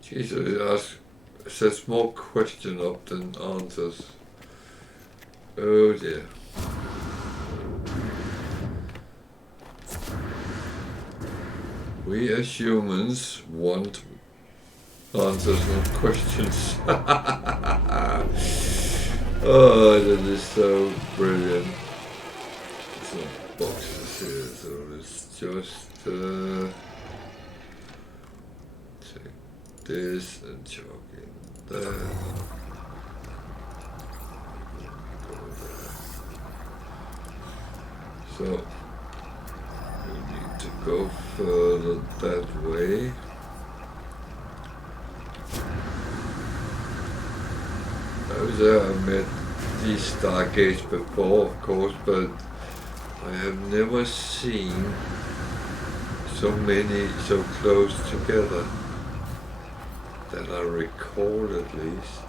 Jesus, it says more question up than answers. Oh dear. We as humans want answers, not questions. Oh, that is so brilliant. Some boxes here, so let's just take this and chuck in that. Go there. So we need to go further that way. I met these stargates before, of course, but I have never seen so many so close together that I recall, at least.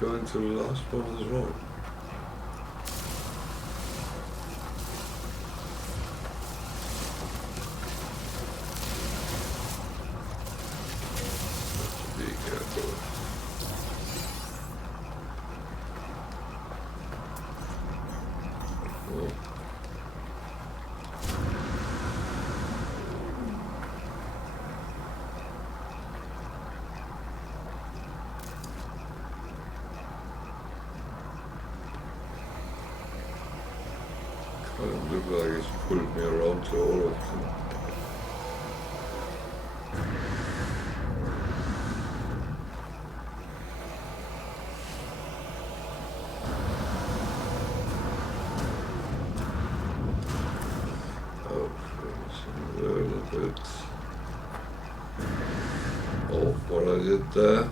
Going to the last one as well. Be careful. Oh. Look like it's pulled me around to all of them. Oh, a little bit. Oh, what I did there.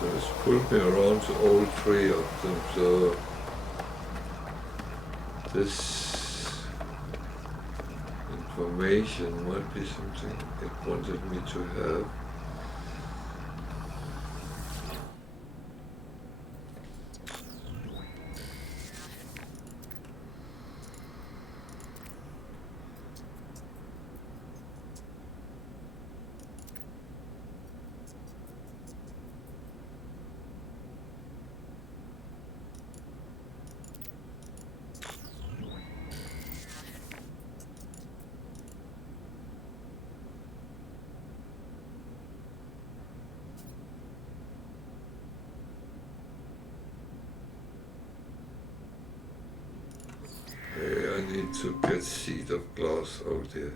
So it's pulled me around to all three of them, so this information might be something it wanted me to have. need to get sheet of glass out here.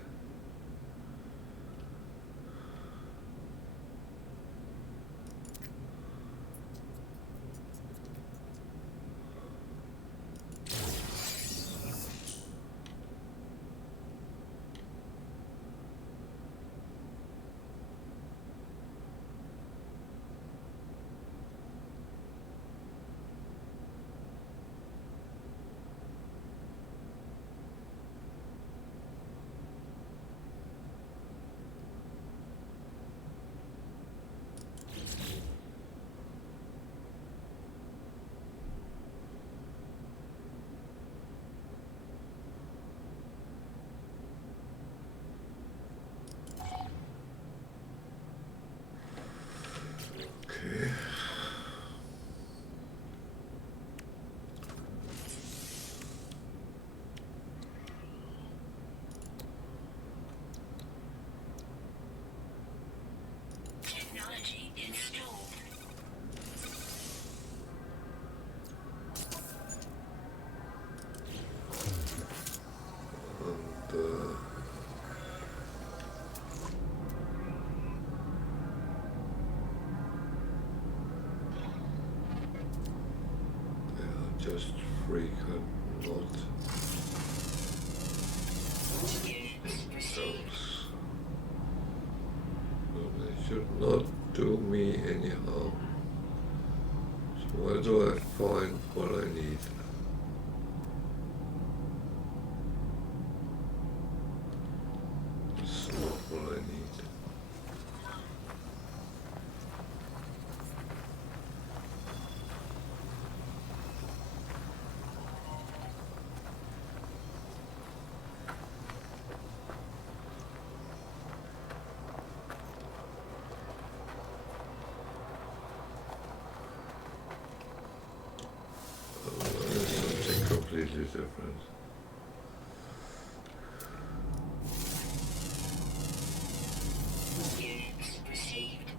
Okay. Technology installed. And yeah, just frequent not Units received. those. So they should not do me any harm. So where do I find what I need? It's not what I need. There's something completely different. Units received.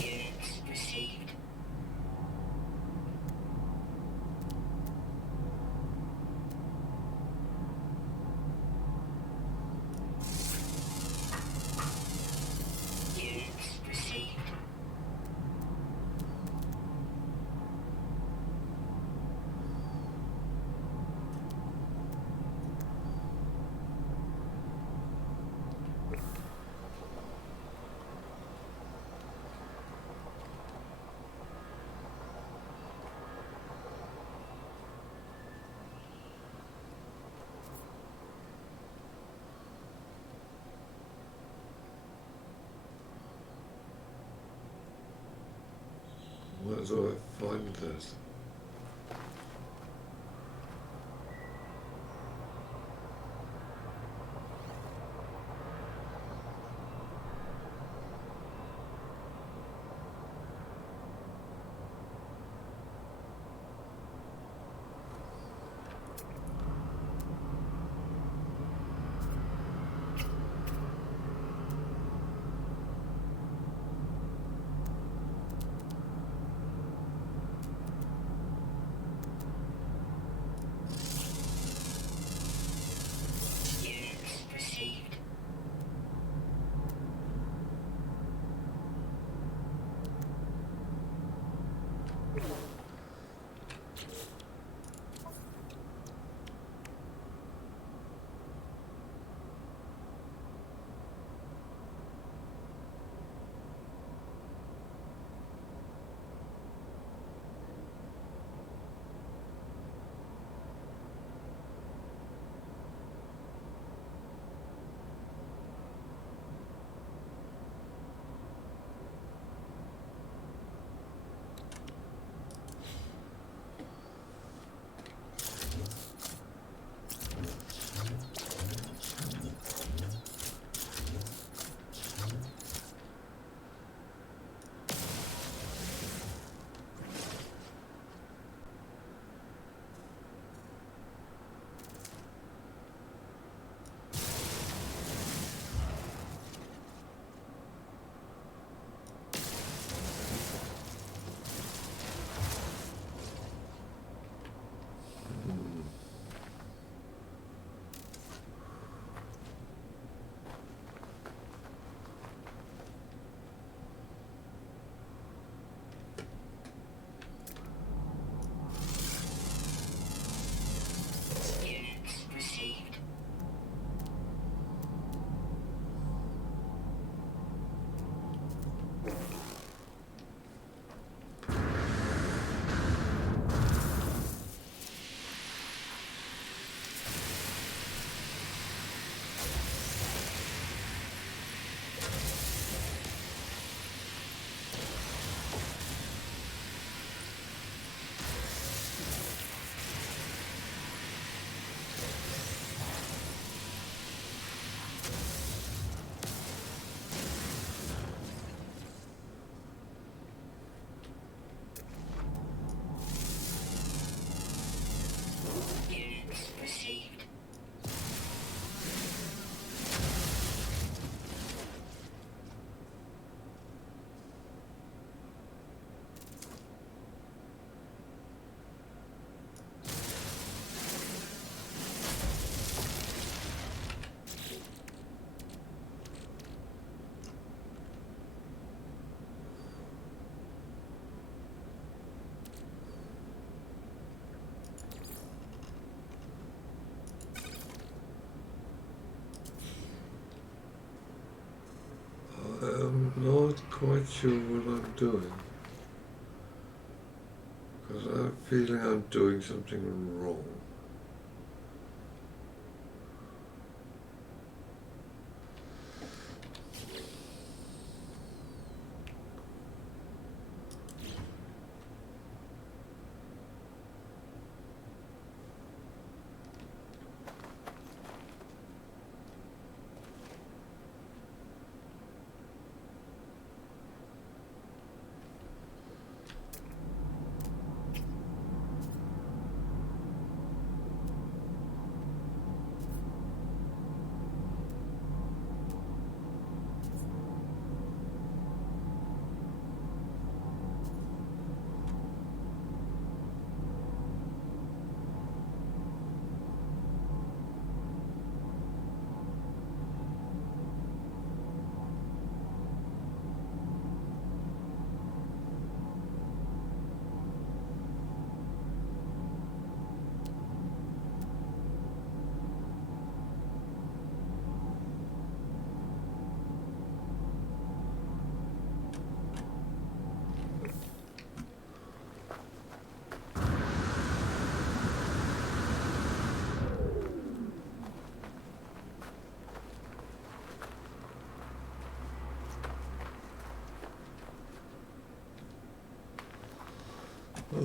Units received. Units received. Where do I find that? not quite sure what I'm doing. Because I have a feeling I'm doing something wrong.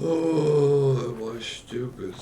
Oh, am I stupid?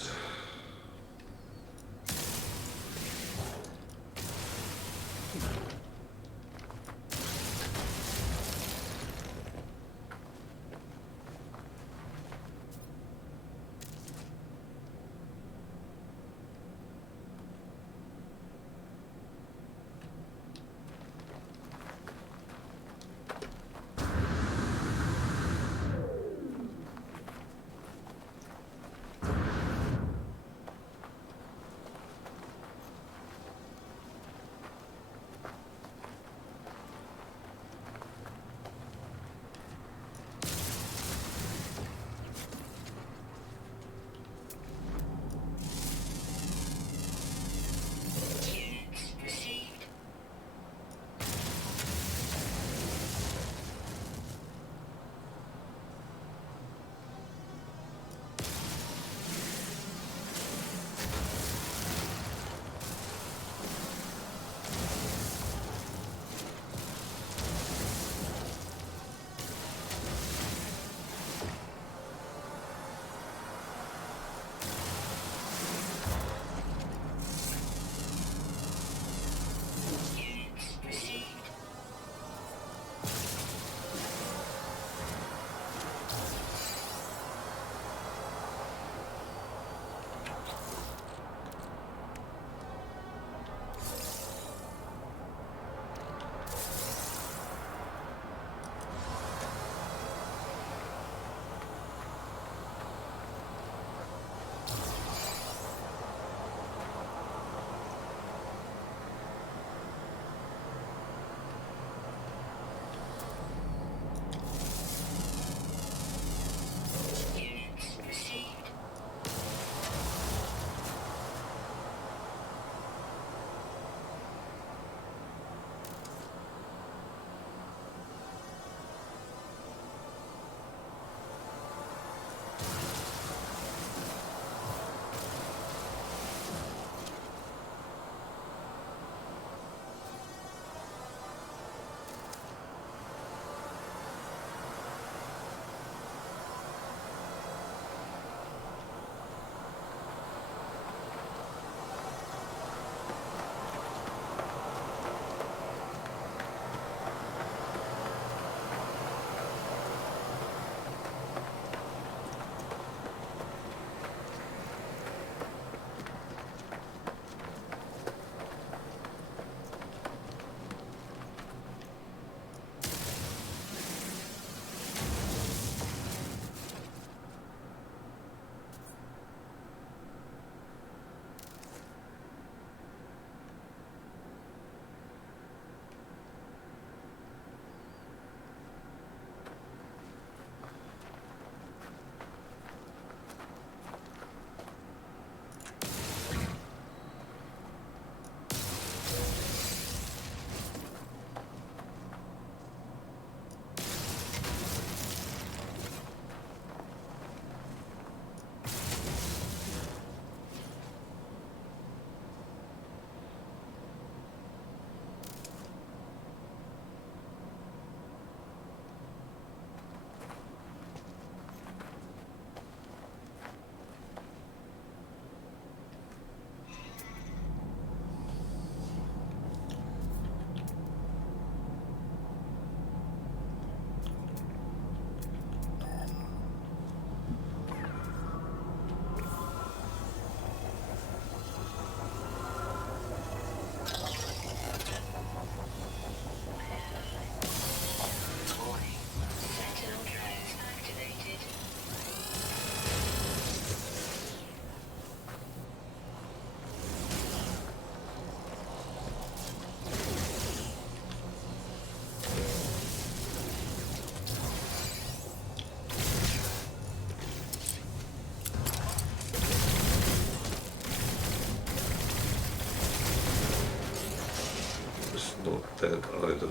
not that either.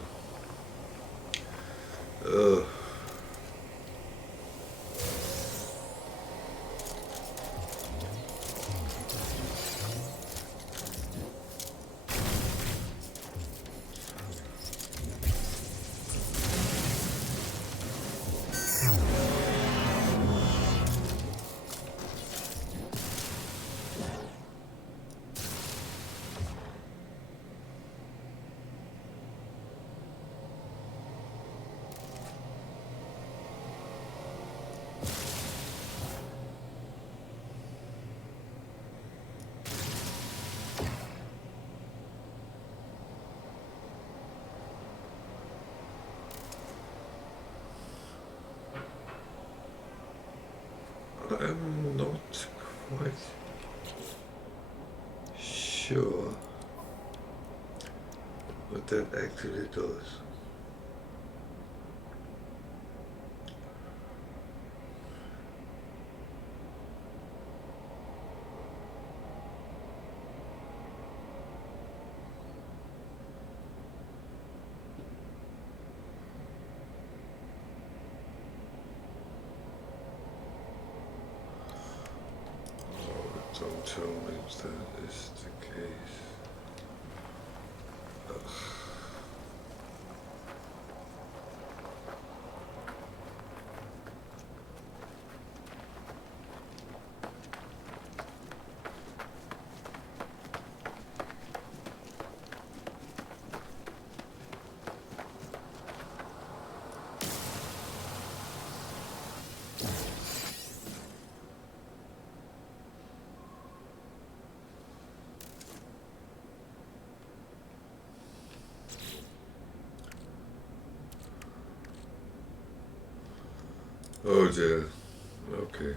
I'm not quite sure what that actually does. Don't tell me if that is the case. Ugh. Oh dear. Okay.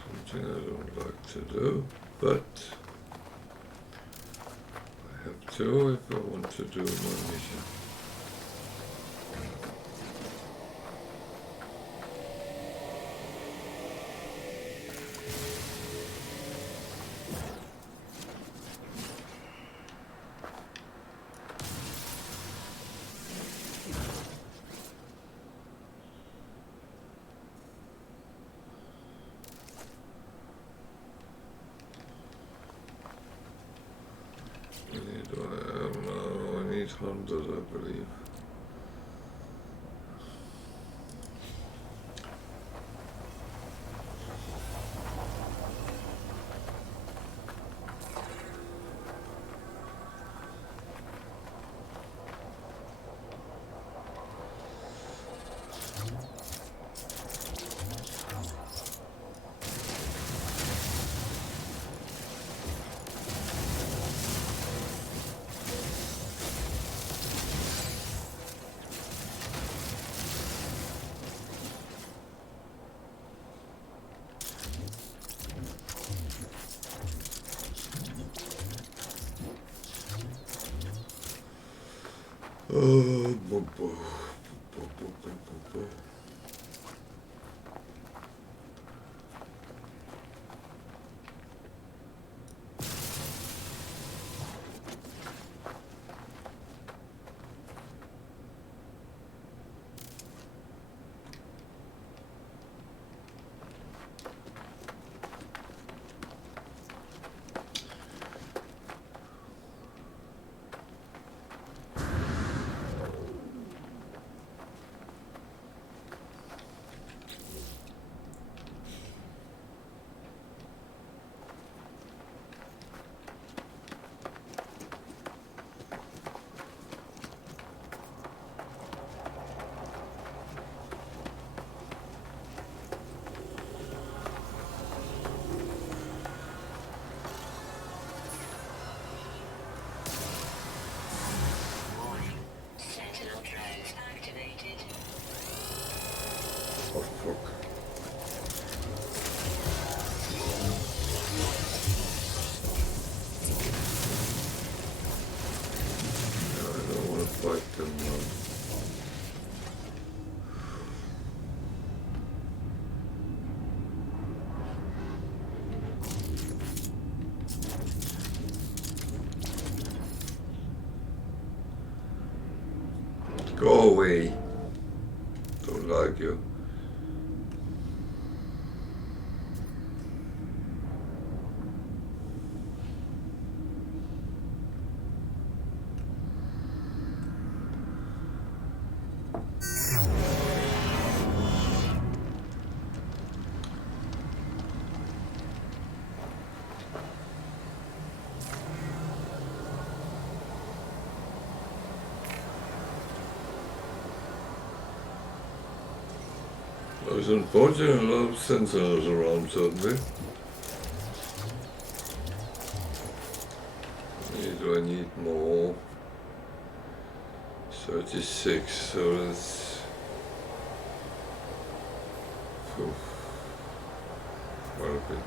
Something I don't like to do, but I have to if I want to do my mission. I need 100, I believe. Oh, bo, bo, bo, bo, bo, bo, bo. Oh, fuck. No, I don't want to fight them now. Go away. Don't like you. There's unfortunately a lot of sentinels around suddenly. Do I need more? 36, so that's... Phew, quite a bit.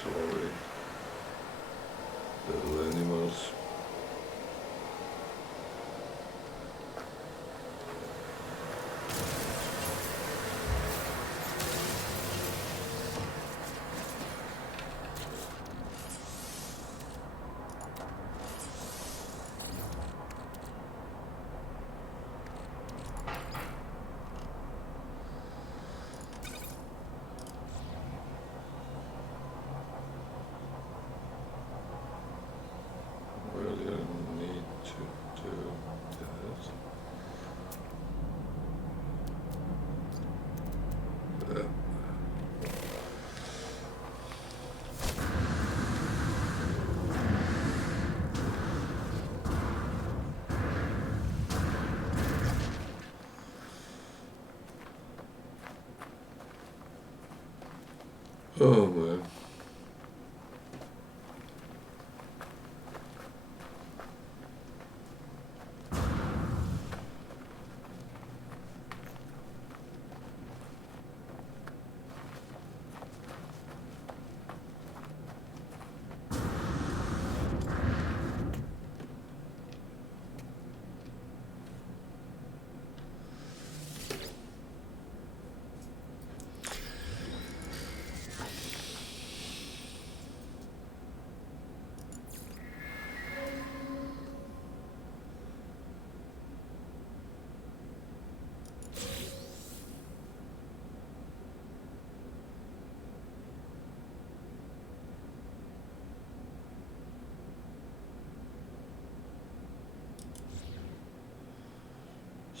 Sorry, little animals. Really need to do that. Oh man.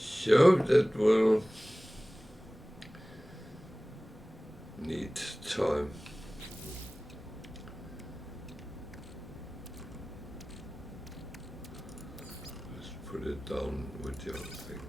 So that will need time. Let's put it down with the other things.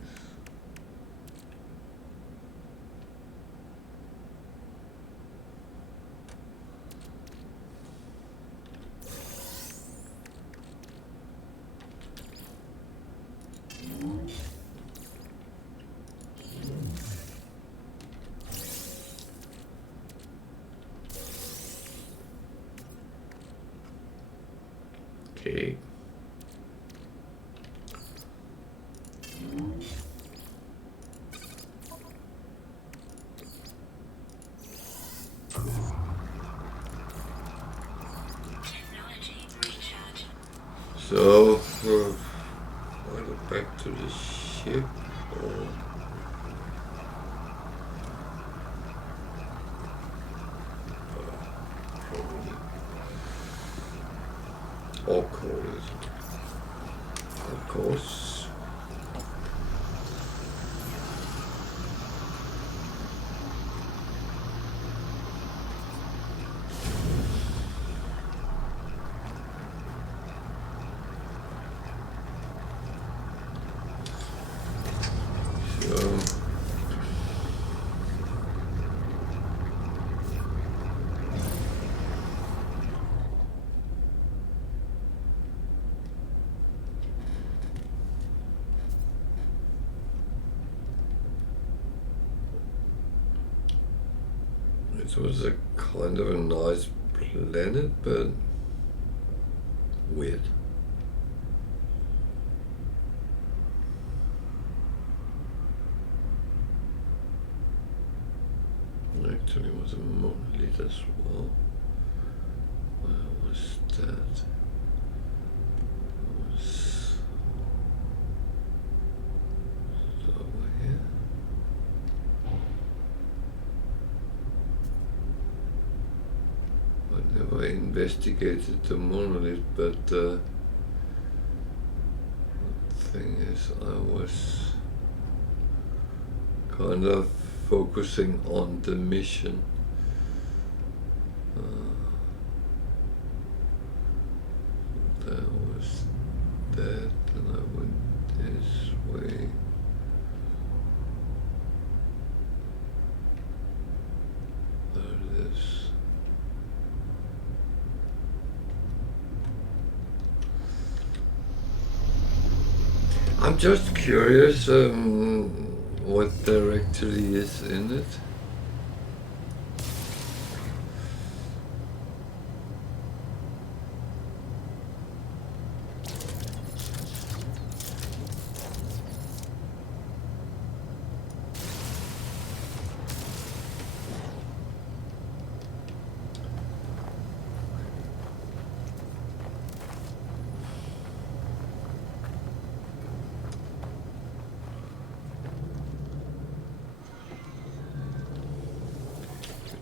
Okay. Technology recharge. So, either back to the ship or... probably. Or call it. Of course. So It was a kind of a nice planet, but weird. Actually, it was a monolith as well. Where was that? It was over here. I never investigated the monolith, but the thing is, I was kind of focusing on the mission. There was that, and I went this way. There it is. I'm just curious what there actually is in it.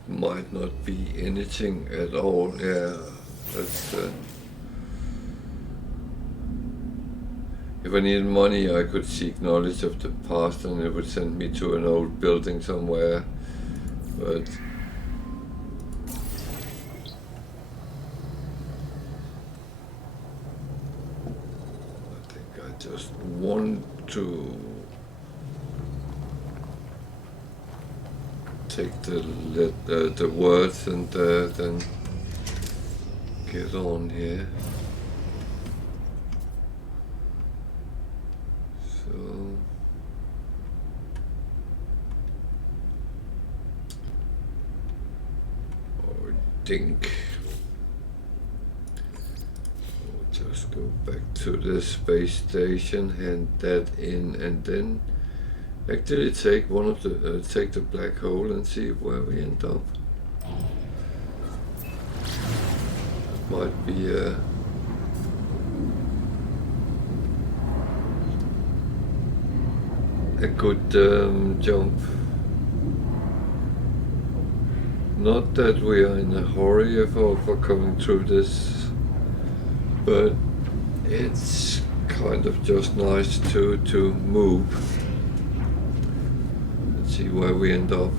Might not be anything at all. Yeah, that's. If I needed money, I could seek knowledge of the past, and it would send me to an old building somewhere. But I think I just want to take the words and then get on here. So I think I'll just go back to the space station, hand that in, and then actually take one of the take the black hole and see where we end up. That might be a good jump. Not that we are in a hurry for coming through this, but it's kind of just nice to move. See where we end up.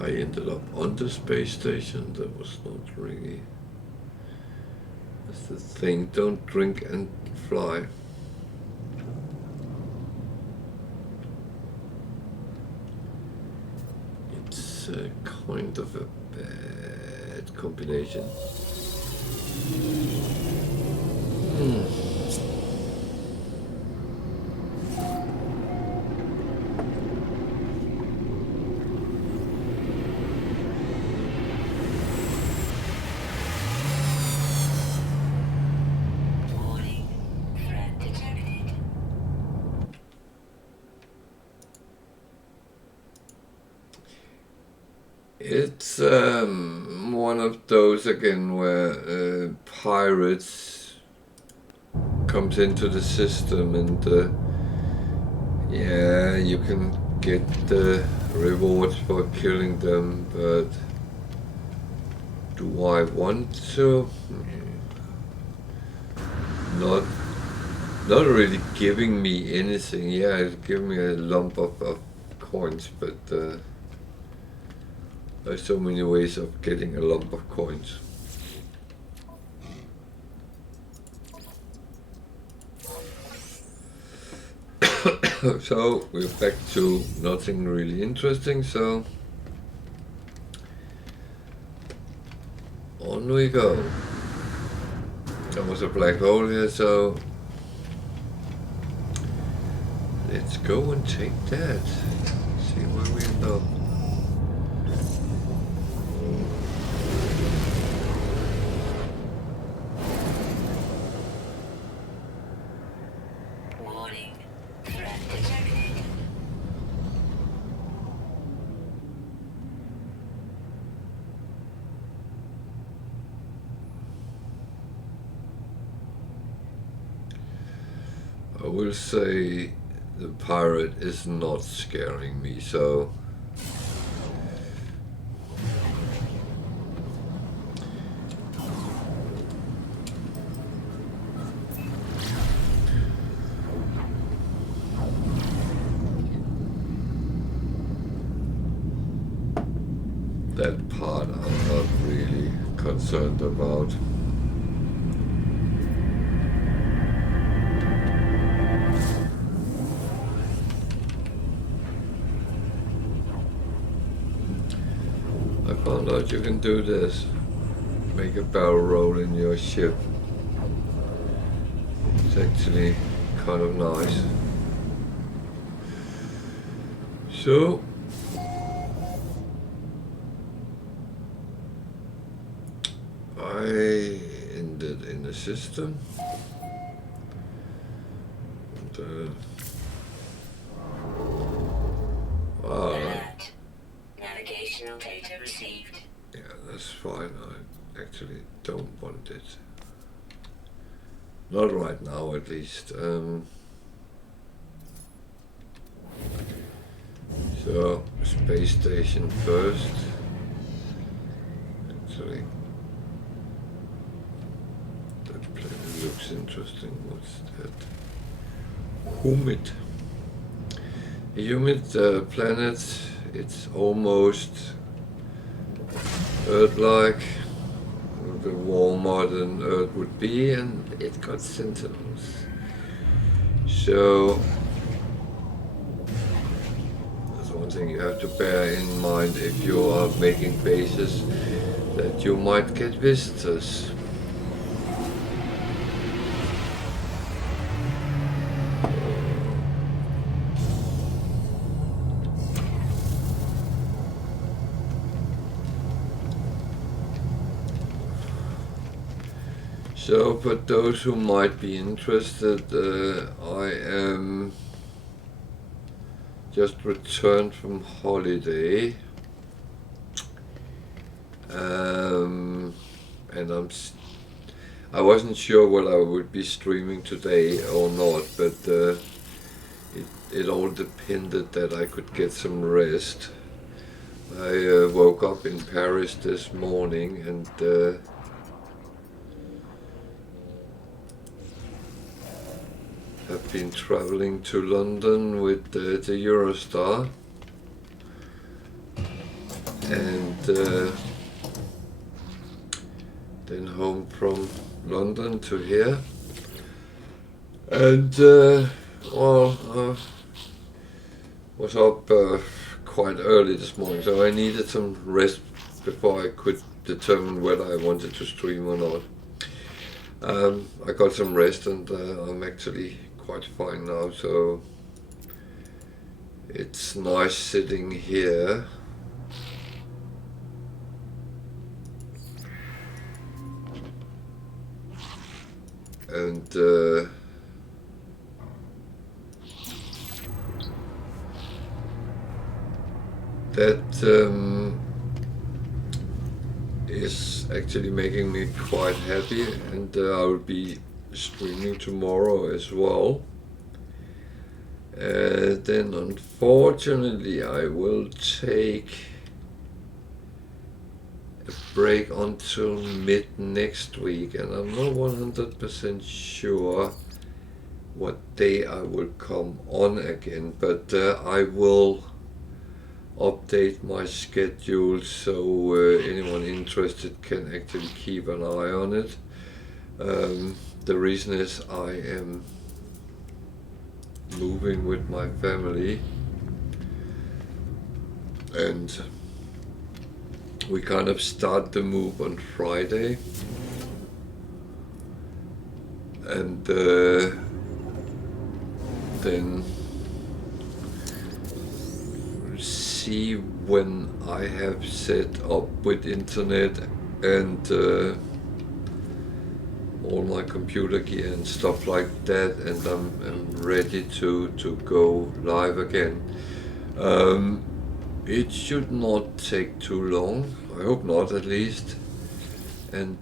I ended up on the space station. That was not really. That's the thing. Don't drink and fly. It's kind of a bad combination. Warning. Threat detected. It's one of those again where pirates comes into the system, and yeah, you can get the rewards for killing them, but do I want to? Not really giving me anything. Yeah, it's giving me a lump of coins, but there's so many ways of getting a lump of coins. So we're back to nothing really interesting, so on we go. There was a black hole here, so let's go and take that. See where we end up. Warning. Threat detected. I will say the pirate is not scaring me, so that part I'm not really concerned about. I found out you can do this. Make a barrel roll in your ship. It's actually kind of nice. So I ended in the system. And, wow, Alert. Navigational data received. yeah, that's fine. I actually don't want it. Not right now, at least. So, space station first. Actually, that planet looks interesting. What's that? Humid. A humid planet. It's almost Earth-like, a little bit warmer than Earth would be, and it got sentinels. So that's one thing you have to bear in mind if you are making bases, that you might get visitors. So, for those who might be interested, I am just returned from holiday, and I wasn't sure whether I would be streaming today or not, but it all depended that I could get some rest. I woke up in Paris this morning and have been traveling to London with the Eurostar, and then home from London to here, and was up quite early this morning, so I needed some rest before I could determine whether I wanted to stream or not. I got some rest, and I'm actually quite fine now, so it's nice sitting here and that is actually making me quite happy, and I will be streaming tomorrow as well. Then unfortunately I will take a break until mid next week, and I'm not 100% sure what day I will come on again, but I will update my schedule so anyone interested can actually keep an eye on it. The reason is I am moving with my family, and we kind of start the move on Friday, and then see when I have set up with internet and all my computer gear and stuff like that, and I'm ready to go live again. It should not take too long, I hope not at least, and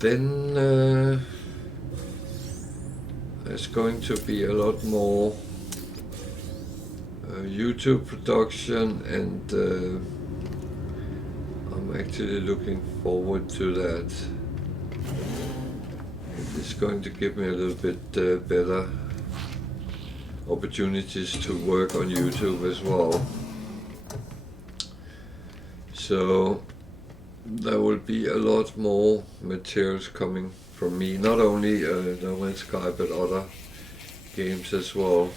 then there's going to be a lot more YouTube production, and I'm actually looking forward to that. It's going to give me a little bit better opportunities to work on YouTube as well. So there will be a lot more materials coming from me, not only No Man's Sky but other games as well.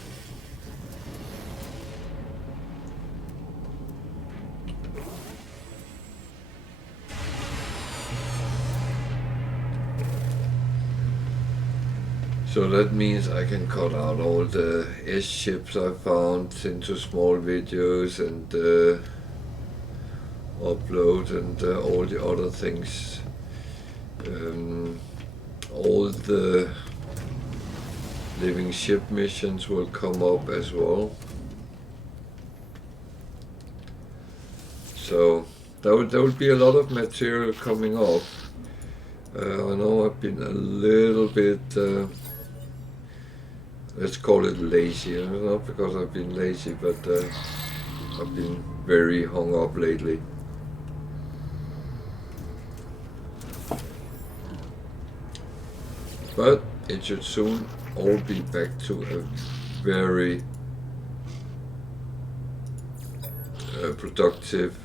So that means I can cut out all the S-ships I found into small videos and upload, and all the other things. All the living ship missions will come up as well. So there will be a lot of material coming up. I know I've been a little bit let's call it lazy, not because I've been lazy, but I've been very hung up lately. But it should soon all be back to a very productive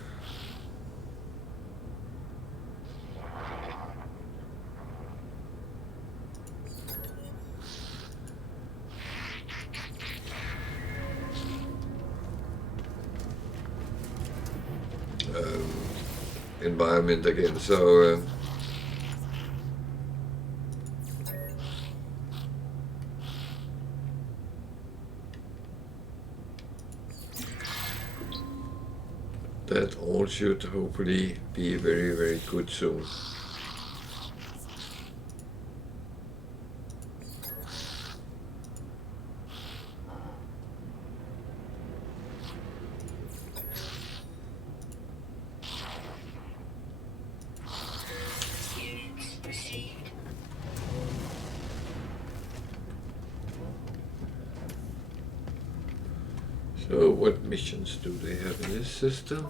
environment again. So that all should hopefully be very, very good soon. So what missions do they have in this system?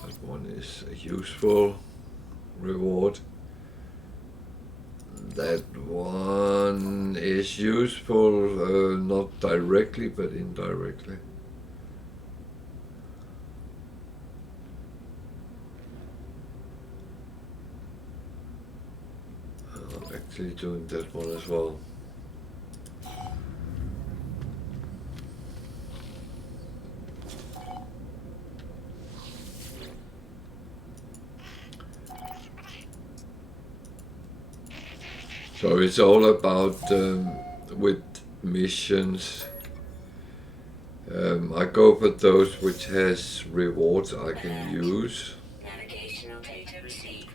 That one is a useful reward. That one is useful, not directly but indirectly. I'm actually doing that one as well. So it's all about with missions. I go for those which has rewards I can use. Navigational data received.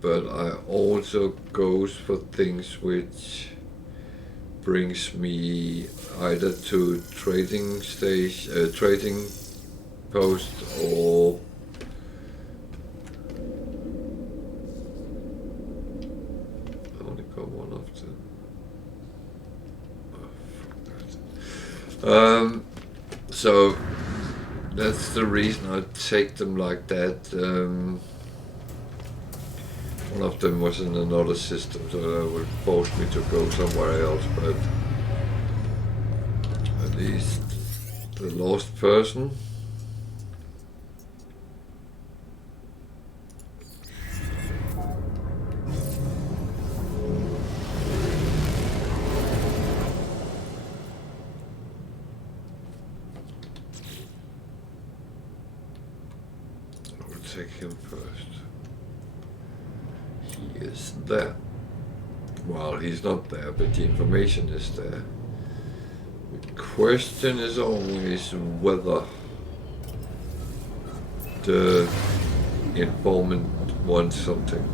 But I also goes for things which brings me either to trading station, trading post, or so that's the reason I take them like that. One of them was in another system, so that would force me to go somewhere else, but at least the lost person. take him first. He is there. Well, he's not there, but the information is there. The question is always whether the informant wants something.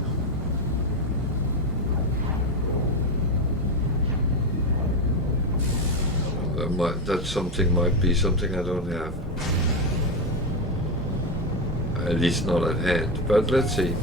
That something might be something I don't have. At least not at hand, but let's see.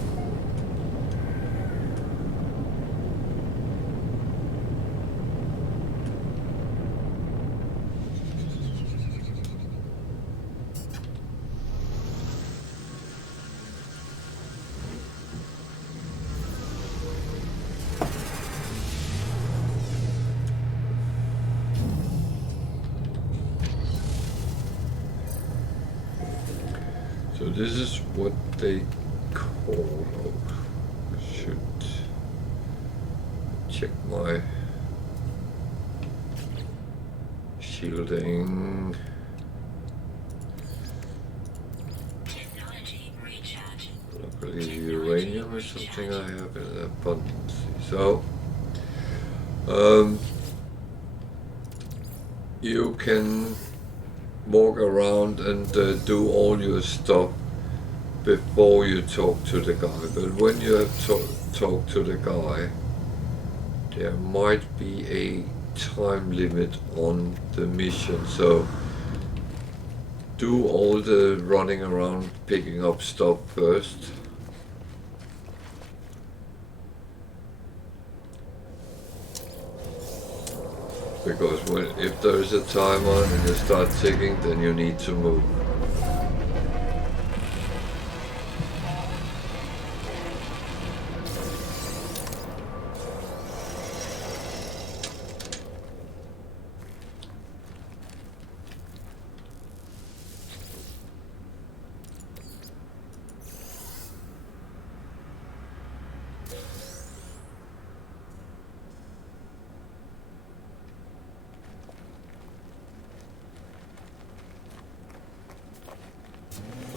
So this is what they call, I should check my shielding. Technology recharge. Luckily uranium is something I have in abundance. So you can walk around and do all your stuff before you talk to the guy, but when you have talked to the guy, there might be a time limit on the mission, so do all the running around picking up stuff first. Because if there is a timer and you start ticking, then you need to move.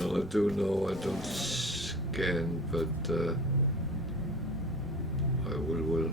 Well, I do know I don't scan, but I will.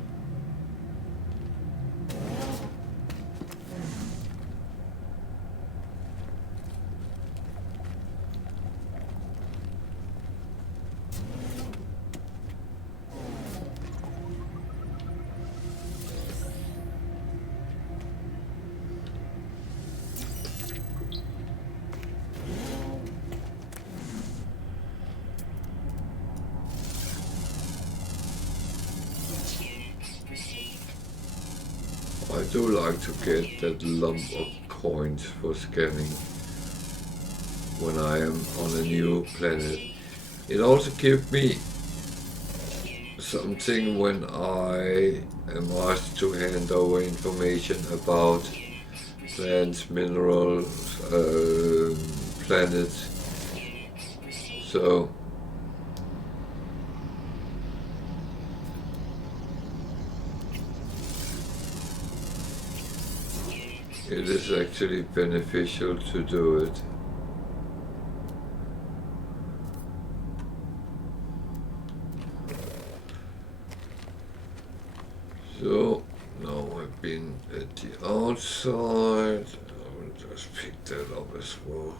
I do like to get that lump of coins for scanning when I am on a new planet. It also gives me something when I am asked to hand over information about plants, minerals, planets. So it is actually beneficial to do it. So now I've been at the outside. I will just pick that up as well.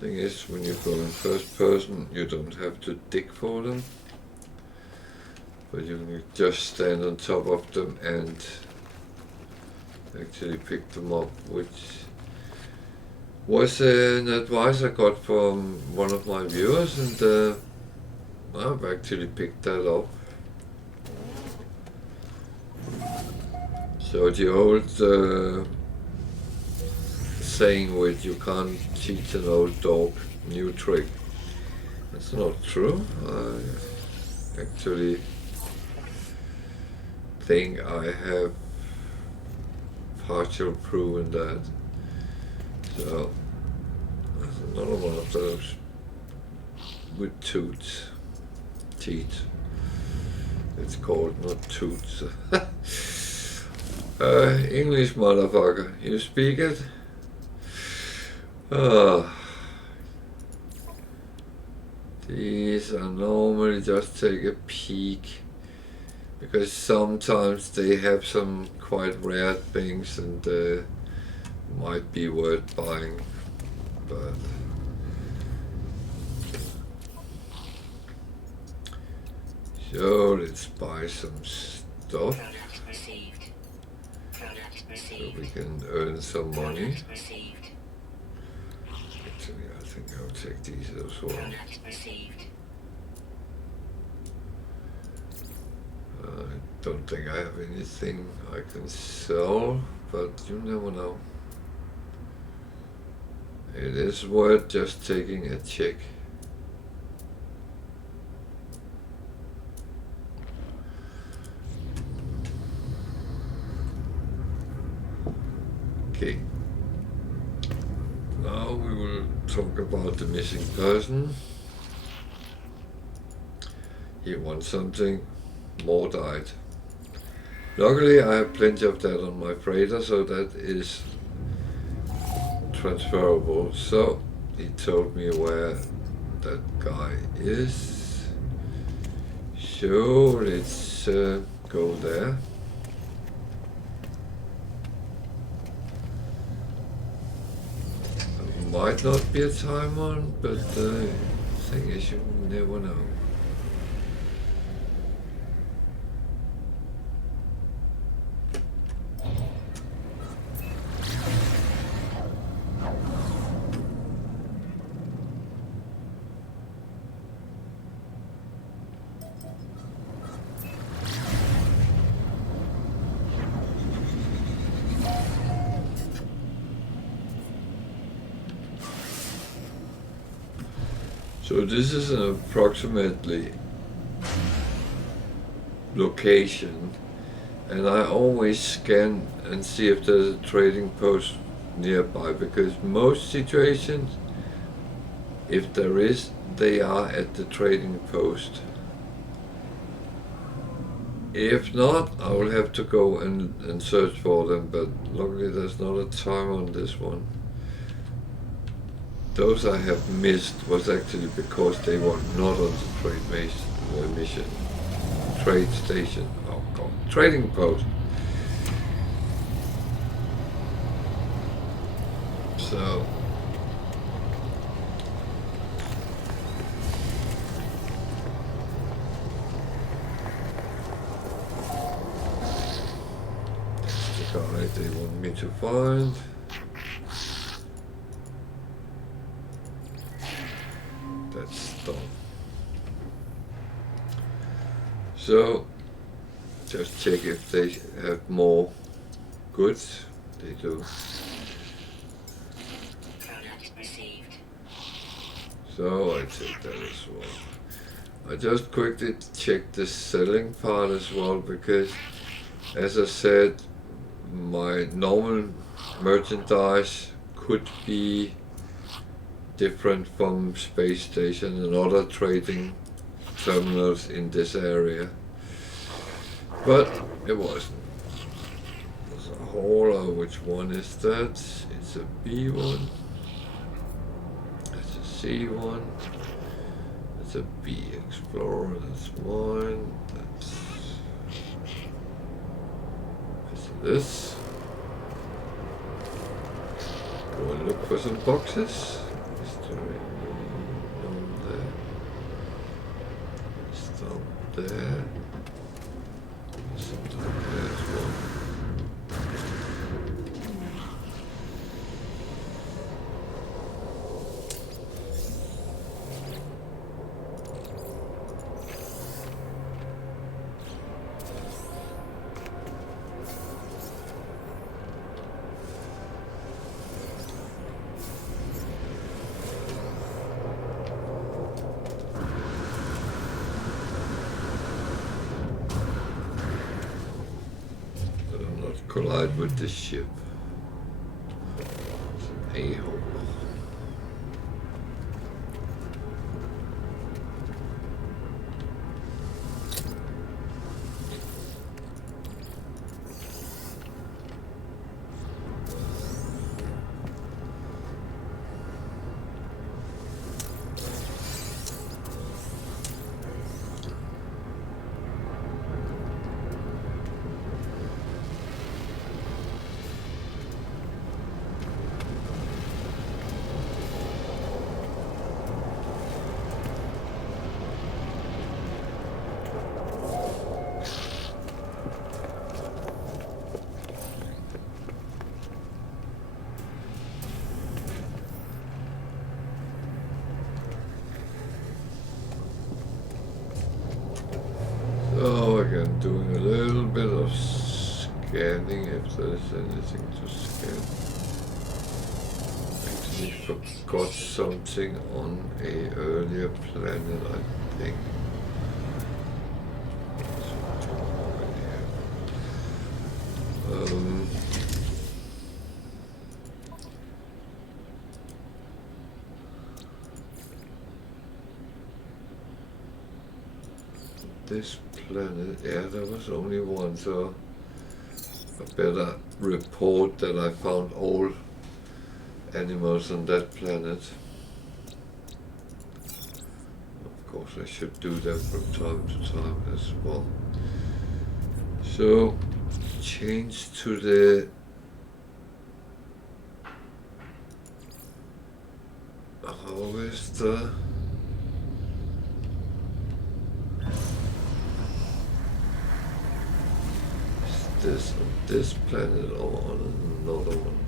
Thing is, when you go in first person, you don't have to dig for them. But you can just stand on top of them and actually pick them up, which was an advice I got from one of my viewers, and I've actually picked that up. So the old saying with you can't teach an old dog new trick, that's not true. I actually think I have partial proven that. So that's another one of those with teeth. It's called, not toots. English motherfucker, you speak it? These I normally just take a peek, because sometimes they have some quite rare things and might be worth buying, but so let's buy some stuff Product received. Product so received. we can earn some money. Product received. Actually, I think I'll take these as well. Product received. I don't think I have anything I can sell, but you never know. It is worth just taking a check. Okay. Now we will talk about the missing person. He wants something. More died. Luckily I have plenty of that on my freighter, so that is transferable. So he told me where that guy is. So let's go there. Might not be a time on, but the thing is you never know. So this is an approximately location, and I always scan and see if there's a trading post nearby, because most situations, if there is, they are at the trading post. If not, I will have to go and search for them, but luckily there's not a time on this one. Those I have missed was actually because they were not on the mission. Trade station. Oh god. Trading post. So that's the guy they want me to find. That's done. So just check if they have more goods. They do. Product received. So I take that as well. I just quickly checked the selling part as well, because as I said, my normal merchandise could be different from space station and other trading terminals in this area, but it wasn't. There's a hauler. Which one is that? It's a B one. It's a C one. It's a B Explorer. That's mine. That's this. Go and look for some boxes. There. Something there as well. Collide with the ship. It's an a-hole. scanning if there's anything to scan. Actually forgot something on a earlier planet, I think. This planet, yeah, there was only one, so I better report that I found all animals on that planet. Of course, I should do that from time to time as well. So, change to the harvester. Is this on this planet or on another one?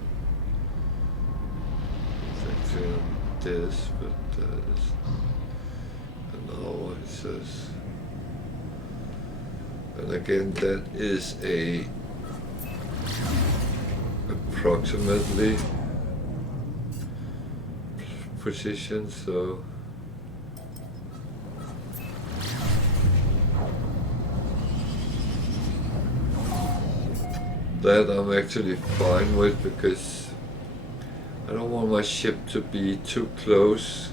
It's actually on this, but it's an hour, it says. And again, that is a approximately position, so that I'm actually fine with, because I don't want my ship to be too close.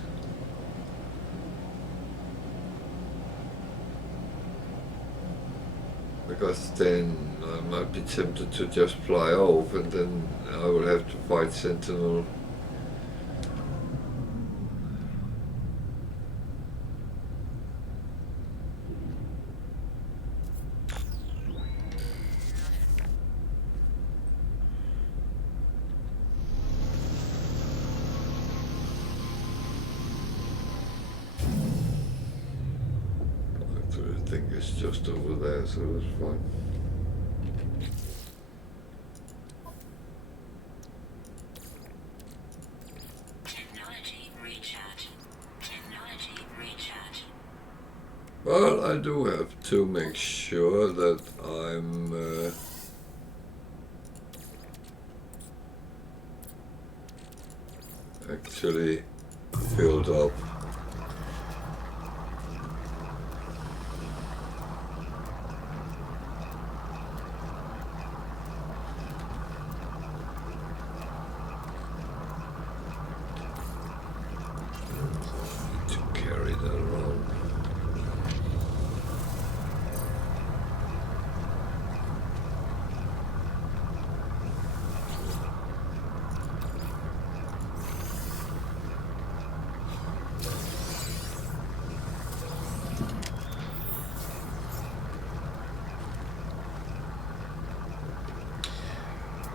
Because then I might be tempted to just fly off, and then I will have to fight Sentinel. I think it's just over there, so it's fine. Technology recharge. Technology recharge. Well, I do have to make sure that I'm actually filled up.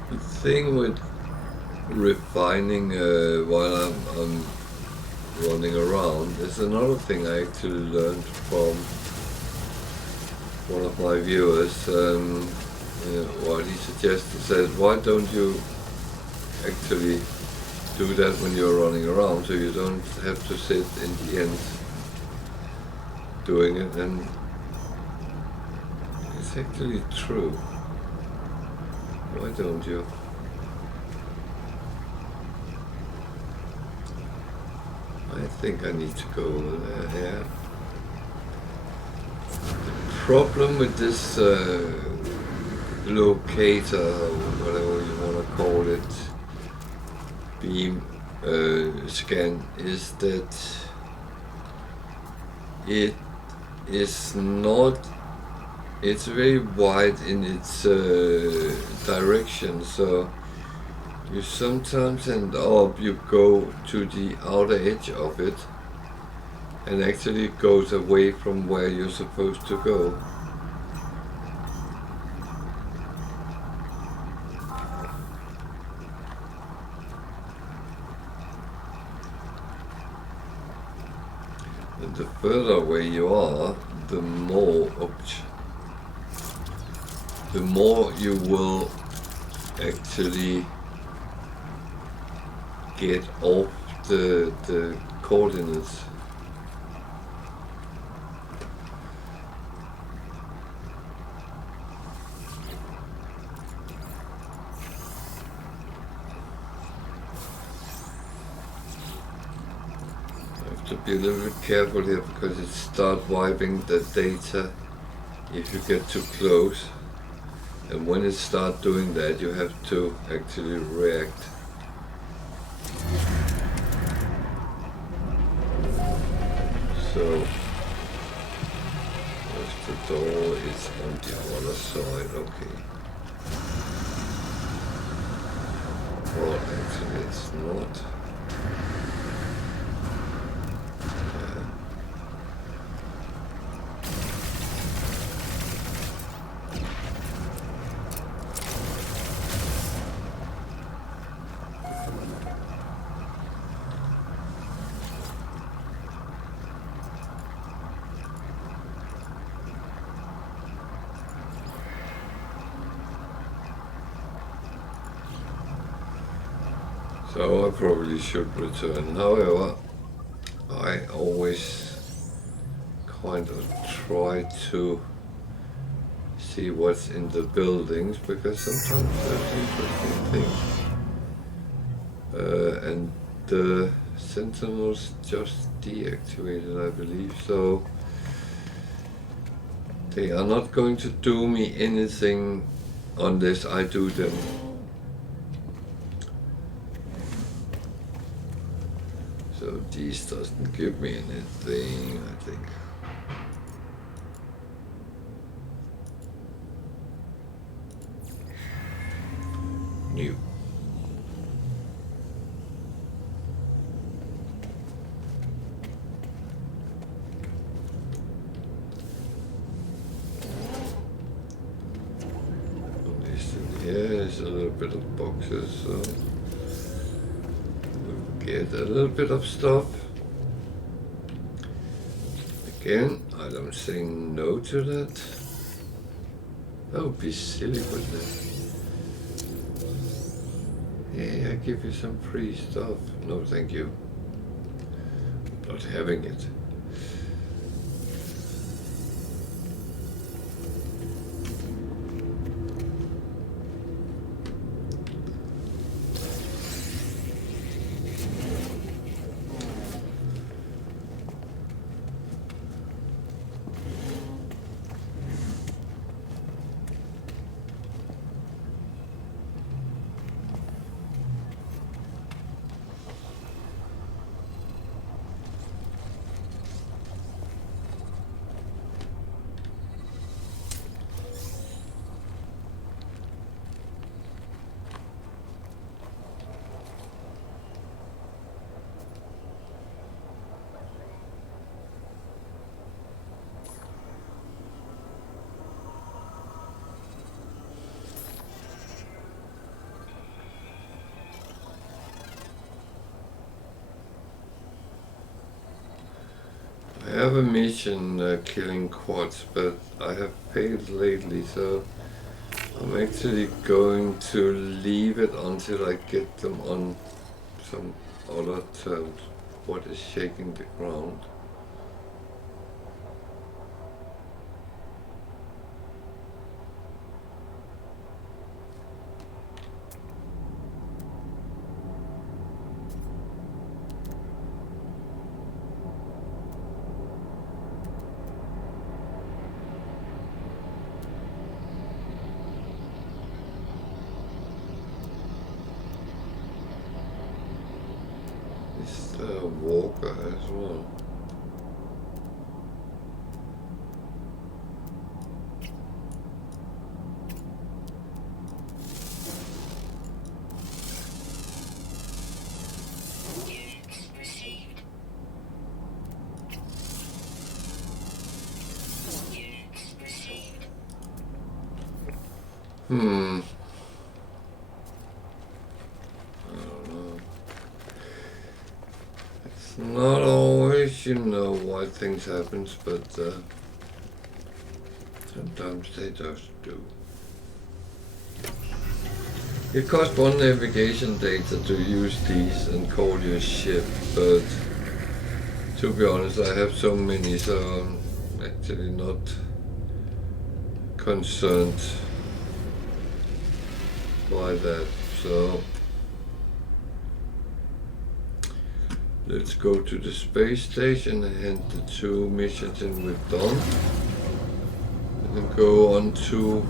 The thing with refining while I'm running around is another thing I actually learned from one of my viewers. What he suggested, said, why don't you actually do that when you're running around, so you don't have to sit in the end doing it? And it's actually true. Why don't you? I think I need to go over there, yeah. The problem with this locator, or whatever you want to call it, beam scan, is that it is not, it's very wide in its direction, so you sometimes end up, you go to the outer edge of it and actually it goes away from where you're supposed to go. And the further away you are, the more you will actually get off the coordinates. to be a little bit careful here because it starts wiping the data if you get too close. And when it starts doing that, you have to actually react. So, if the door is on the other side, okay. Well, actually it's not. So I probably should return. However, I always kind of try to see what's in the buildings because sometimes there's interesting things. And the sentinels just deactivated, I believe, so they are not going to do me anything unless I do them. So these doesn't give me anything, I think. New. At least in here is a little bit of boxes, so get a little bit of stuff. Again, I don't say no to that. That would be silly, wouldn't it? Yeah, I give you some free stuff. No, thank you. Not having it. I have a mission killing quads, but I have failed lately, so I'm actually going to leave it until I get them on some other terms. What is shaking the ground? Walker as well. Not always, you know, why things happen, but sometimes they just do. It costs 1 navigation data to use these and call your ship, but to be honest, I have so many, so I'm actually not concerned by that. So Let's go to the space station and hand the 2 missions and we're done. And then go on to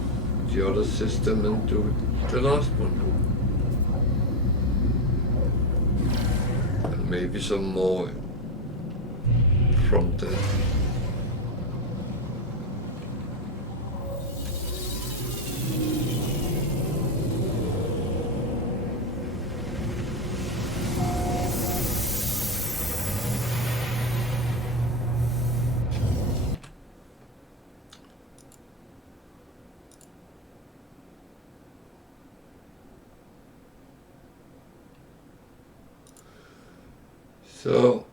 the other system and do the last one. And maybe some more from that. So